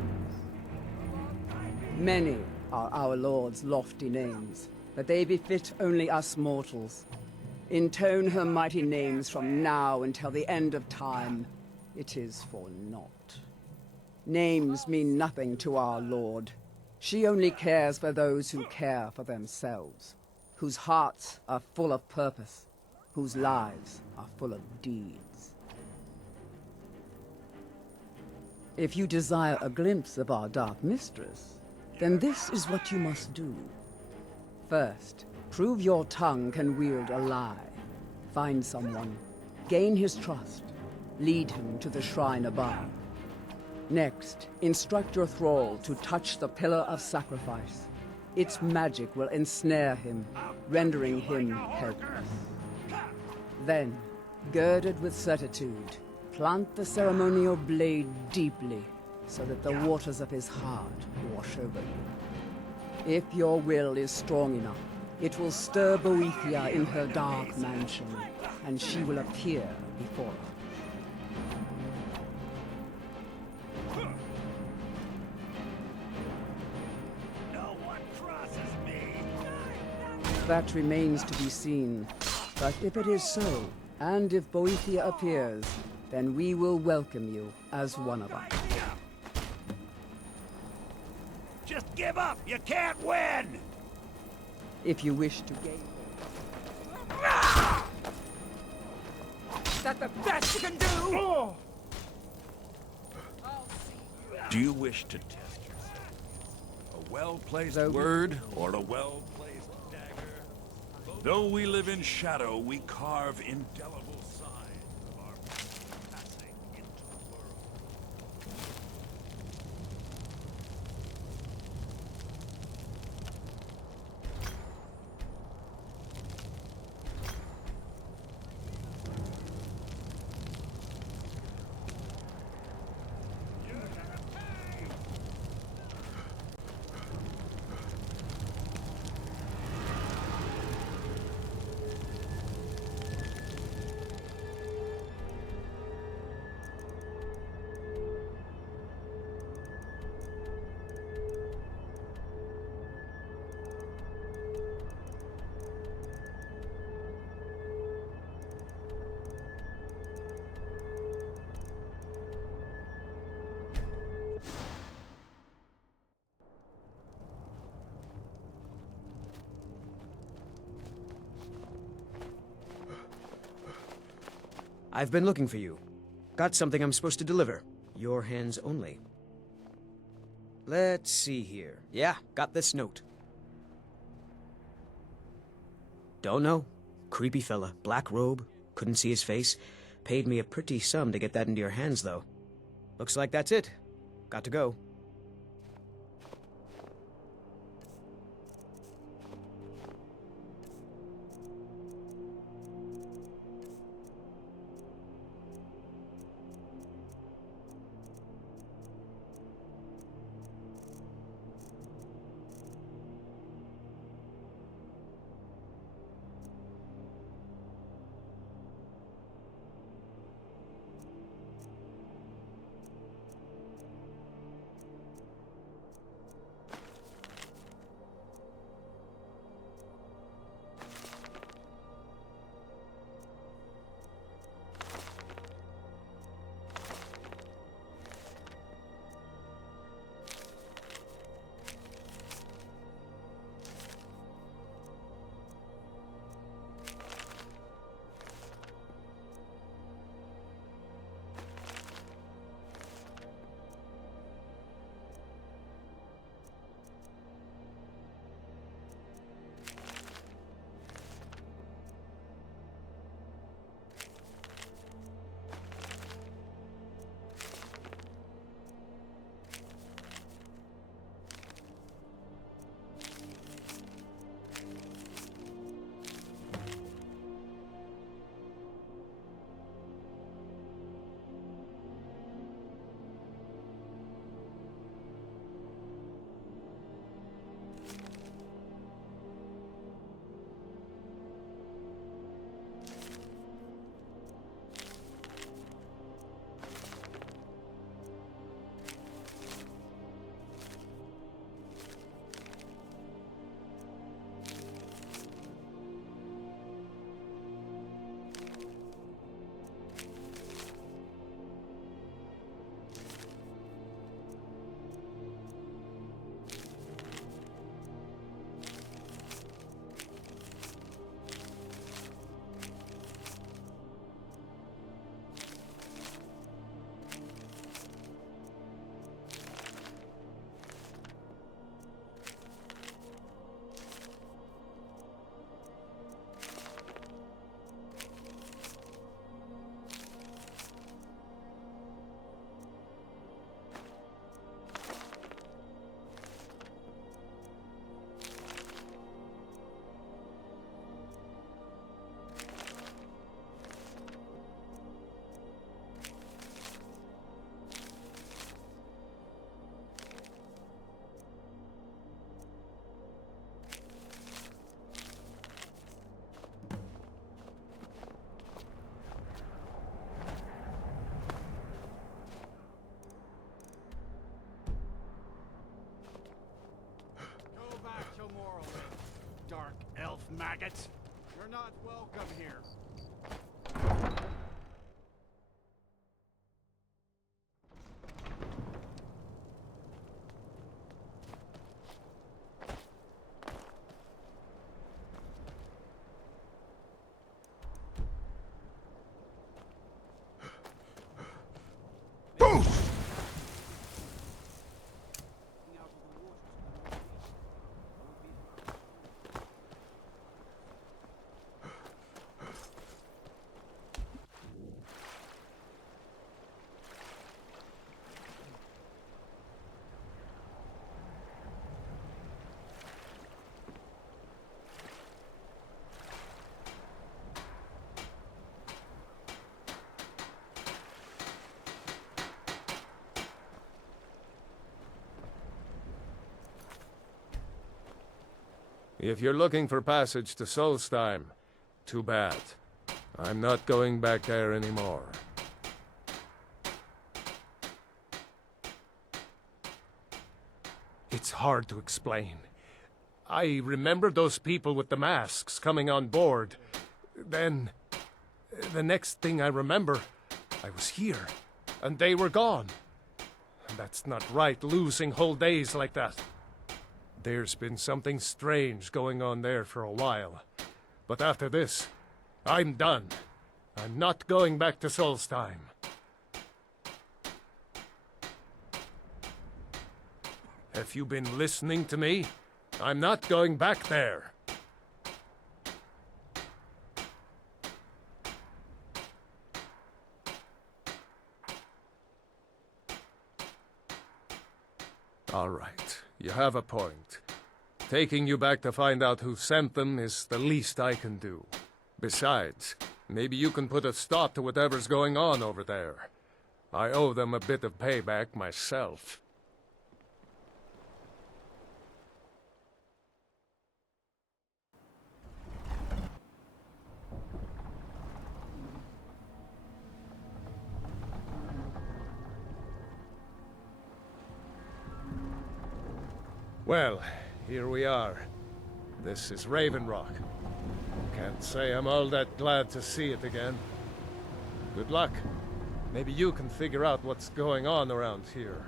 Many are our Lord's lofty names, but they befit only us mortals. Intone her mighty names from now until the end of time. It is for naught. Names mean nothing to our Lord. She only cares for those who care for themselves, whose hearts are full of purpose, whose lives are full of deeds. If you desire a glimpse of our Dark Mistress, then this is what you must do. First, prove your tongue can wield a lie. Find someone, gain his trust, lead him to the shrine above. Next, instruct your thrall to touch the Pillar of Sacrifice. Its magic will ensnare him, rendering him helpless. Then, girded with certitude, plant the ceremonial blade deeply, so that the waters of his heart wash over you. If your will is strong enough, it will stir Boethia in her dark mansion, and she will appear before us. That remains to be seen. But if it is so, and if Boethia appears, then we will welcome you as one of us. Just give up! You can't win! If you wish to gain... Is that the best you can do? Do you wish to test yourself? A well-placed word or a well-placed dagger? Though we live in shadow, we carve indelible signs of our passing into the world. I've been looking for you. Got something I'm supposed to deliver. Your hands only. Let's see here. Yeah, got this note. Don't know. Creepy fella. Black robe. Couldn't see his face. Paid me a pretty sum to get that into your hands, though. Looks like that's it. Got to go. faggots! You're not welcome here. If you're looking for passage to Solstheim, too bad. I'm not going back there anymore. It's hard to explain. I remember those people with the masks coming on board. Then, the next thing I remember, I was here, and they were gone. That's not right, losing whole days like that. There's been something strange going on there for a while. But after this, I'm done. I'm not going back to Solstheim. Have you been listening to me? I'm not going back there. All right, you have a point. Taking you back to find out who sent them is the least I can do. Besides, maybe you can put a stop to whatever's going on over there. I owe them a bit of payback myself. Well, here we are. This is Raven Rock. Can't say I'm all that glad to see it again. Good luck. Maybe you can figure out what's going on around here.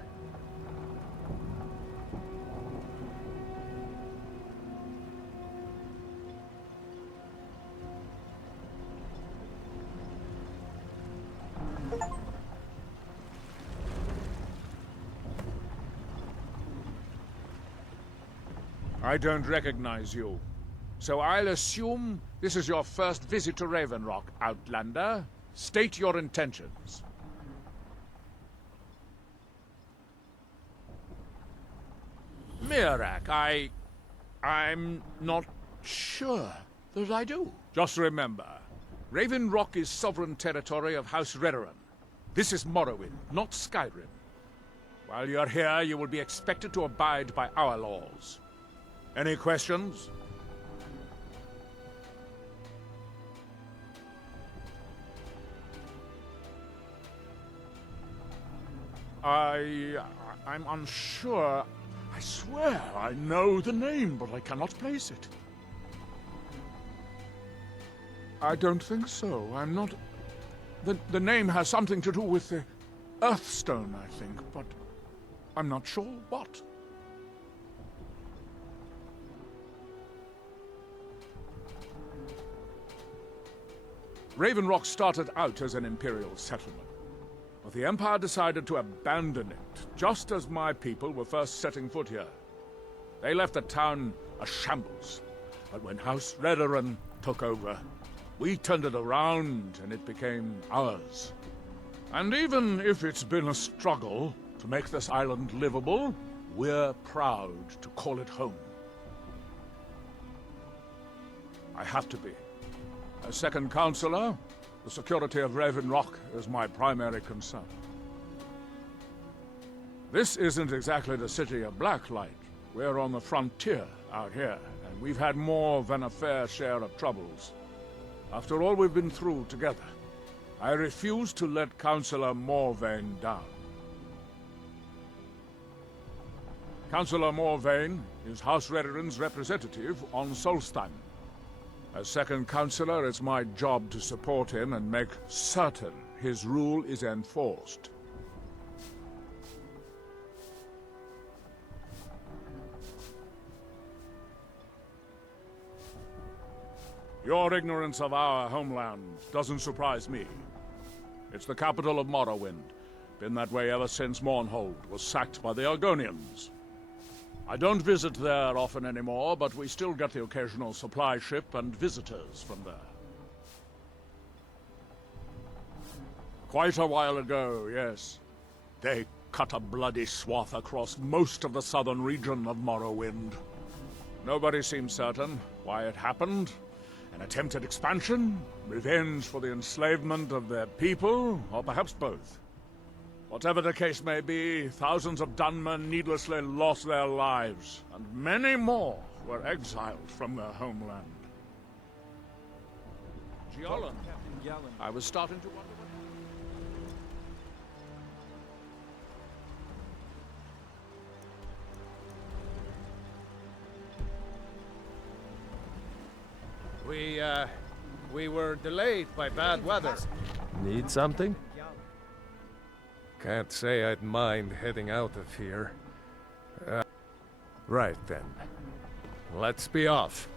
I don't recognize you. So I'll assume this is your first visit to Raven Rock, Outlander. State your intentions. Mirak, I'm not sure that I do. Just remember, Raven Rock is sovereign territory of House Redoran. This is Morrowind, not Skyrim. While you're here, you will be expected to abide by our laws. Any questions? I'm unsure. I swear I know the name, but I cannot place it. I don't think so. I'm not... The name has something to do with the Earthstone, I think, but I'm not sure what. Raven Rock started out as an Imperial settlement, but the Empire decided to abandon it, just as my people were first setting foot here. They left the town a shambles, but when House Redoran took over, we turned it around and it became ours. And even if it's been a struggle to make this island livable, we're proud to call it home. I have to be. As second counselor, the security of Raven Rock is my primary concern. This isn't exactly the city of Blacklight. We're on the frontier out here, and we've had more than a fair share of troubles. After all we've been through together, I refuse to let Councillor Morvain down. Councillor Morvain is House Redoran's representative on Solstheim. As second counselor, it's my job to support him and make certain his rule is enforced. Your ignorance of our homeland doesn't surprise me. It's the capital of Morrowind. Been that way ever since Mournhold was sacked by the Argonians. I don't visit there often anymore, but we still get the occasional supply ship and visitors from there. Quite a while ago, yes. They cut a bloody swath across most of the southern region of Morrowind. Nobody seems certain why it happened. An attempted expansion? Revenge for the enslavement of their people? Or perhaps both? Whatever the case may be, thousands of Dunmen needlessly lost their lives, and many more were exiled from their homeland. Giallan, I was starting to wonder We were delayed by bad weather. Need something? Can't say I'd mind heading out of here. Right then. Let's be off.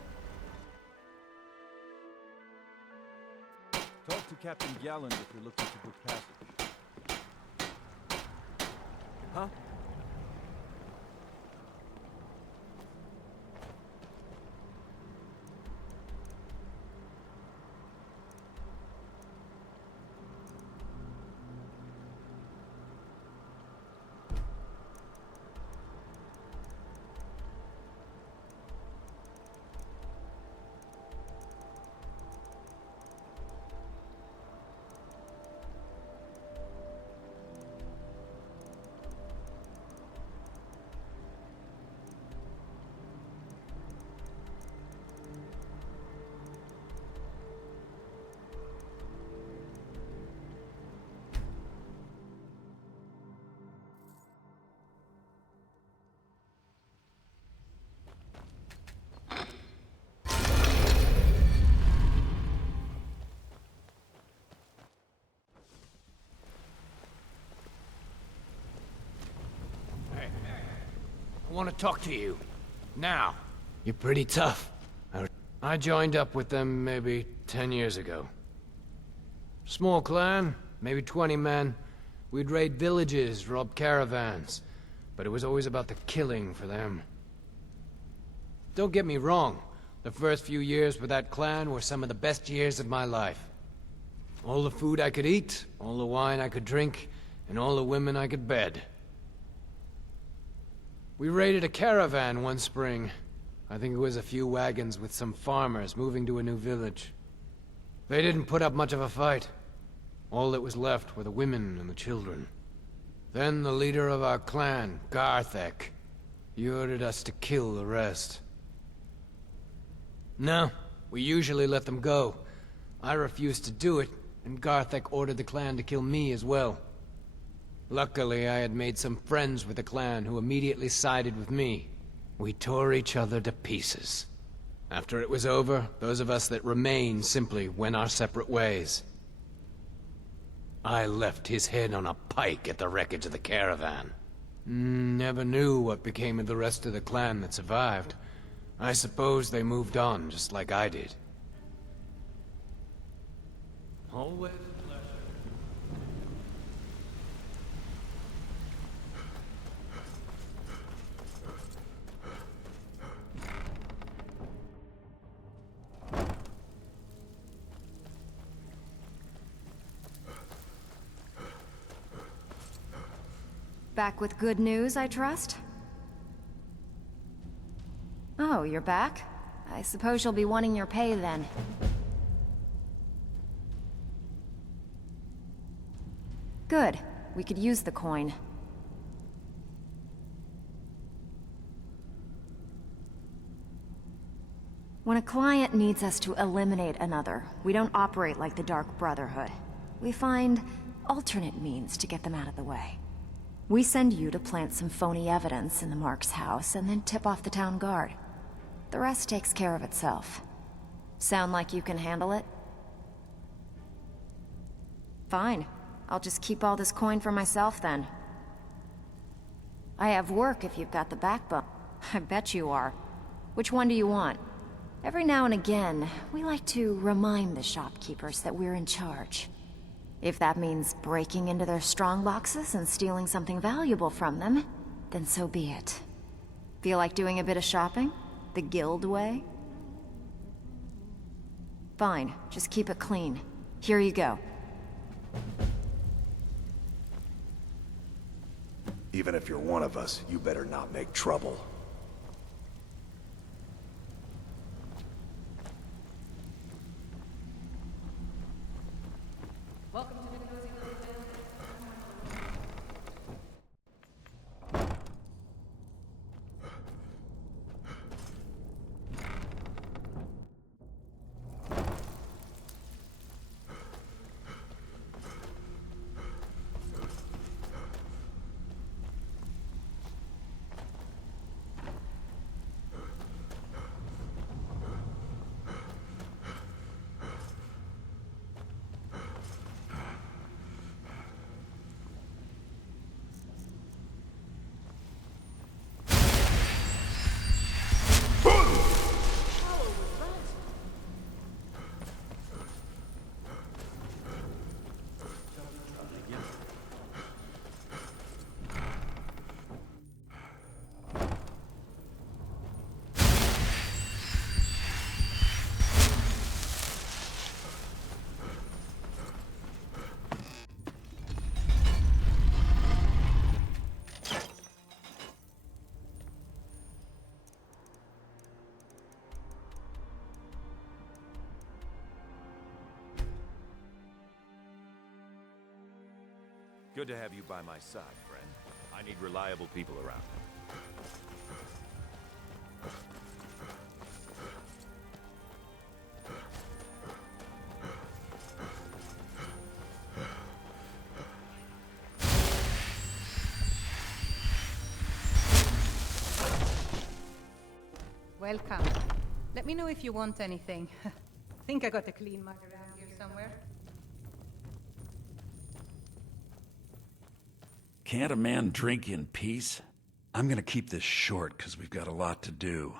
Talk to Captain Galland if you're looking to book passage. Huh? I want to talk to you. Now. You're pretty tough. I joined up with them maybe 10 years ago. Small clan, maybe 20 men. We'd raid villages, rob caravans. But it was always about the killing for them. Don't get me wrong. The first few years with that clan were some of the best years of my life. All the food I could eat, all the wine I could drink, and all the women I could bed. We raided a caravan one spring. I think it was a few wagons with some farmers moving to a new village. They didn't put up much of a fight. All that was left were the women and the children. Then the leader of our clan, Garthek, he ordered us to kill the rest. No, we usually let them go. I refused to do it, and Garthek ordered the clan to kill me as well. Luckily, I had made some friends with the clan who immediately sided with me. We tore each other to pieces. After it was over, those of us that remained simply went our separate ways. I left his head on a pike at the wreckage of the caravan. Never knew what became of the rest of the clan that survived. I suppose they moved on just like I did. Always. Back with good news, I trust? Oh, you're back? I suppose you'll be wanting your pay then. Good. We could use the coin. When a client needs us to eliminate another, we don't operate like the Dark Brotherhood. We find alternate means to get them out of the way. We send you to plant some phony evidence in the Mark's house and then tip off the town guard. The rest takes care of itself. Sound like you can handle it? Fine. I'll just keep all this coin for myself then. I have work if you've got the backbone. I bet you are. Which one do you want? Every now and again, we like to remind the shopkeepers that we're in charge. If that means breaking into their strong boxes and stealing something valuable from them, then so be it. Feel like doing a bit of shopping? The guild way? Fine, just keep it clean. Here you go. Even if you're one of us, you better not make trouble. Welcome to the cozy little town. Good to have you by my side, friend. I need reliable people around. Welcome. Let me know if you want anything. Think I got a clean mug around here somewhere. Can't a man drink in peace? I'm gonna keep this short, because we've got a lot to do.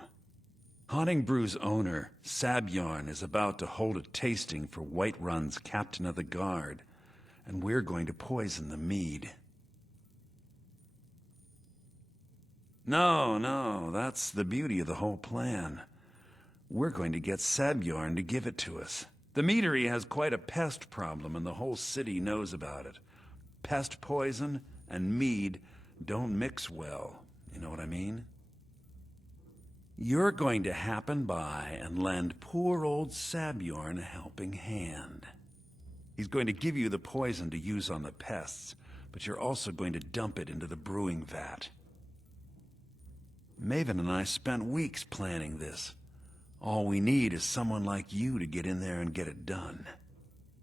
Haunting Brew's owner, Sabjorn, is about to hold a tasting for Whiterun's captain of the guard, and we're going to poison the mead. No, that's the beauty of the whole plan. We're going to get Sabjorn to give it to us. The meadery has quite a pest problem, and the whole city knows about it. Pest poison and mead don't mix well, you know what I mean? You're going to happen by and lend poor old Sabjorn a helping hand. He's going to give you the poison to use on the pests, but you're also going to dump it into the brewing vat. Maven and I spent weeks planning this. All we need is someone like you to get in there and get it done.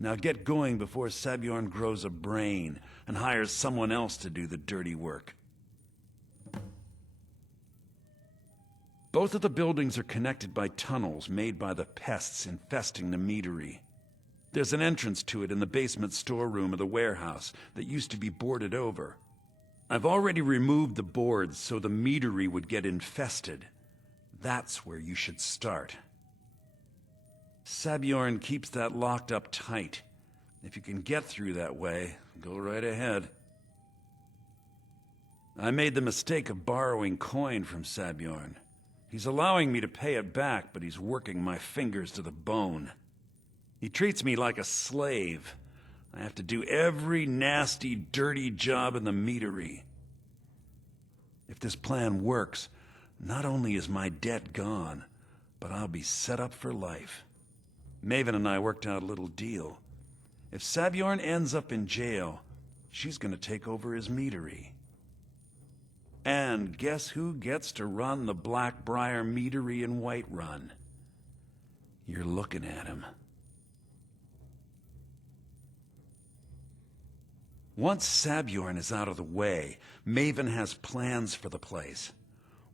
Now get going before Sabjorn grows a brain and hires someone else to do the dirty work. Both of the buildings are connected by tunnels made by the pests infesting the meadery. There's an entrance to it in the basement storeroom of the warehouse that used to be boarded over. I've already removed the boards so the meadery would get infested. That's where you should start. Sabjorn keeps that locked up tight. If you can get through that way, go right ahead. I made the mistake of borrowing coin from Sabjorn. He's allowing me to pay it back, but he's working my fingers to the bone. He treats me like a slave. I have to do every nasty, dirty job in the meadery. If this plan works, not only is my debt gone, but I'll be set up for life. Maven and I worked out a little deal. If Sabjorn ends up in jail, she's gonna take over his meadery. And guess who gets to run the Blackbriar meadery in Whiterun? You're looking at him. Once Sabjorn is out of the way, Maven has plans for the place.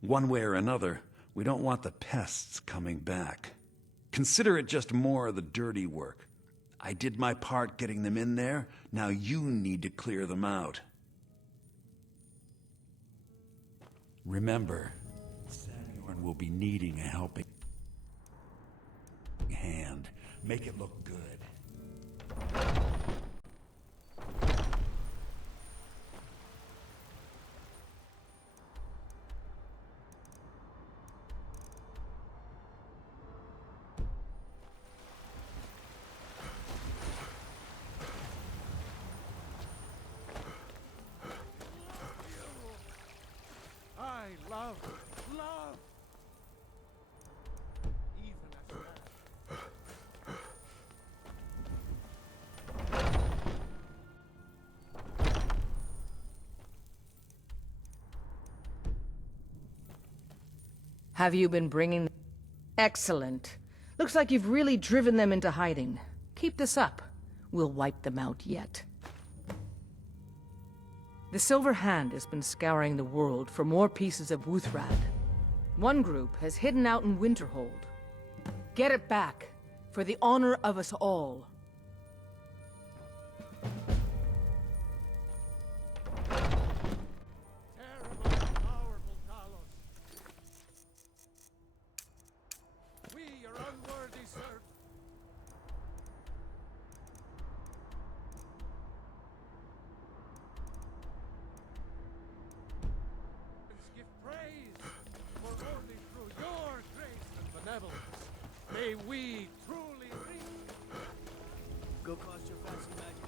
One way or another, we don't want the pests coming back. Consider it just more of the dirty work. I did my part getting them in there. Now you need to clear them out. Remember, Samuel will be needing a helping hand. Make it look good. I love. Even as Have you been bringing... Excellent. Looks like you've really driven them into hiding. Keep this up. We'll wipe them out yet. The Silver Hand has been scouring the world for more pieces of Wuthrad. One group has hidden out in Winterhold. Get it back, for the honor of us all. May we truly reach... Go cost your fancy magic.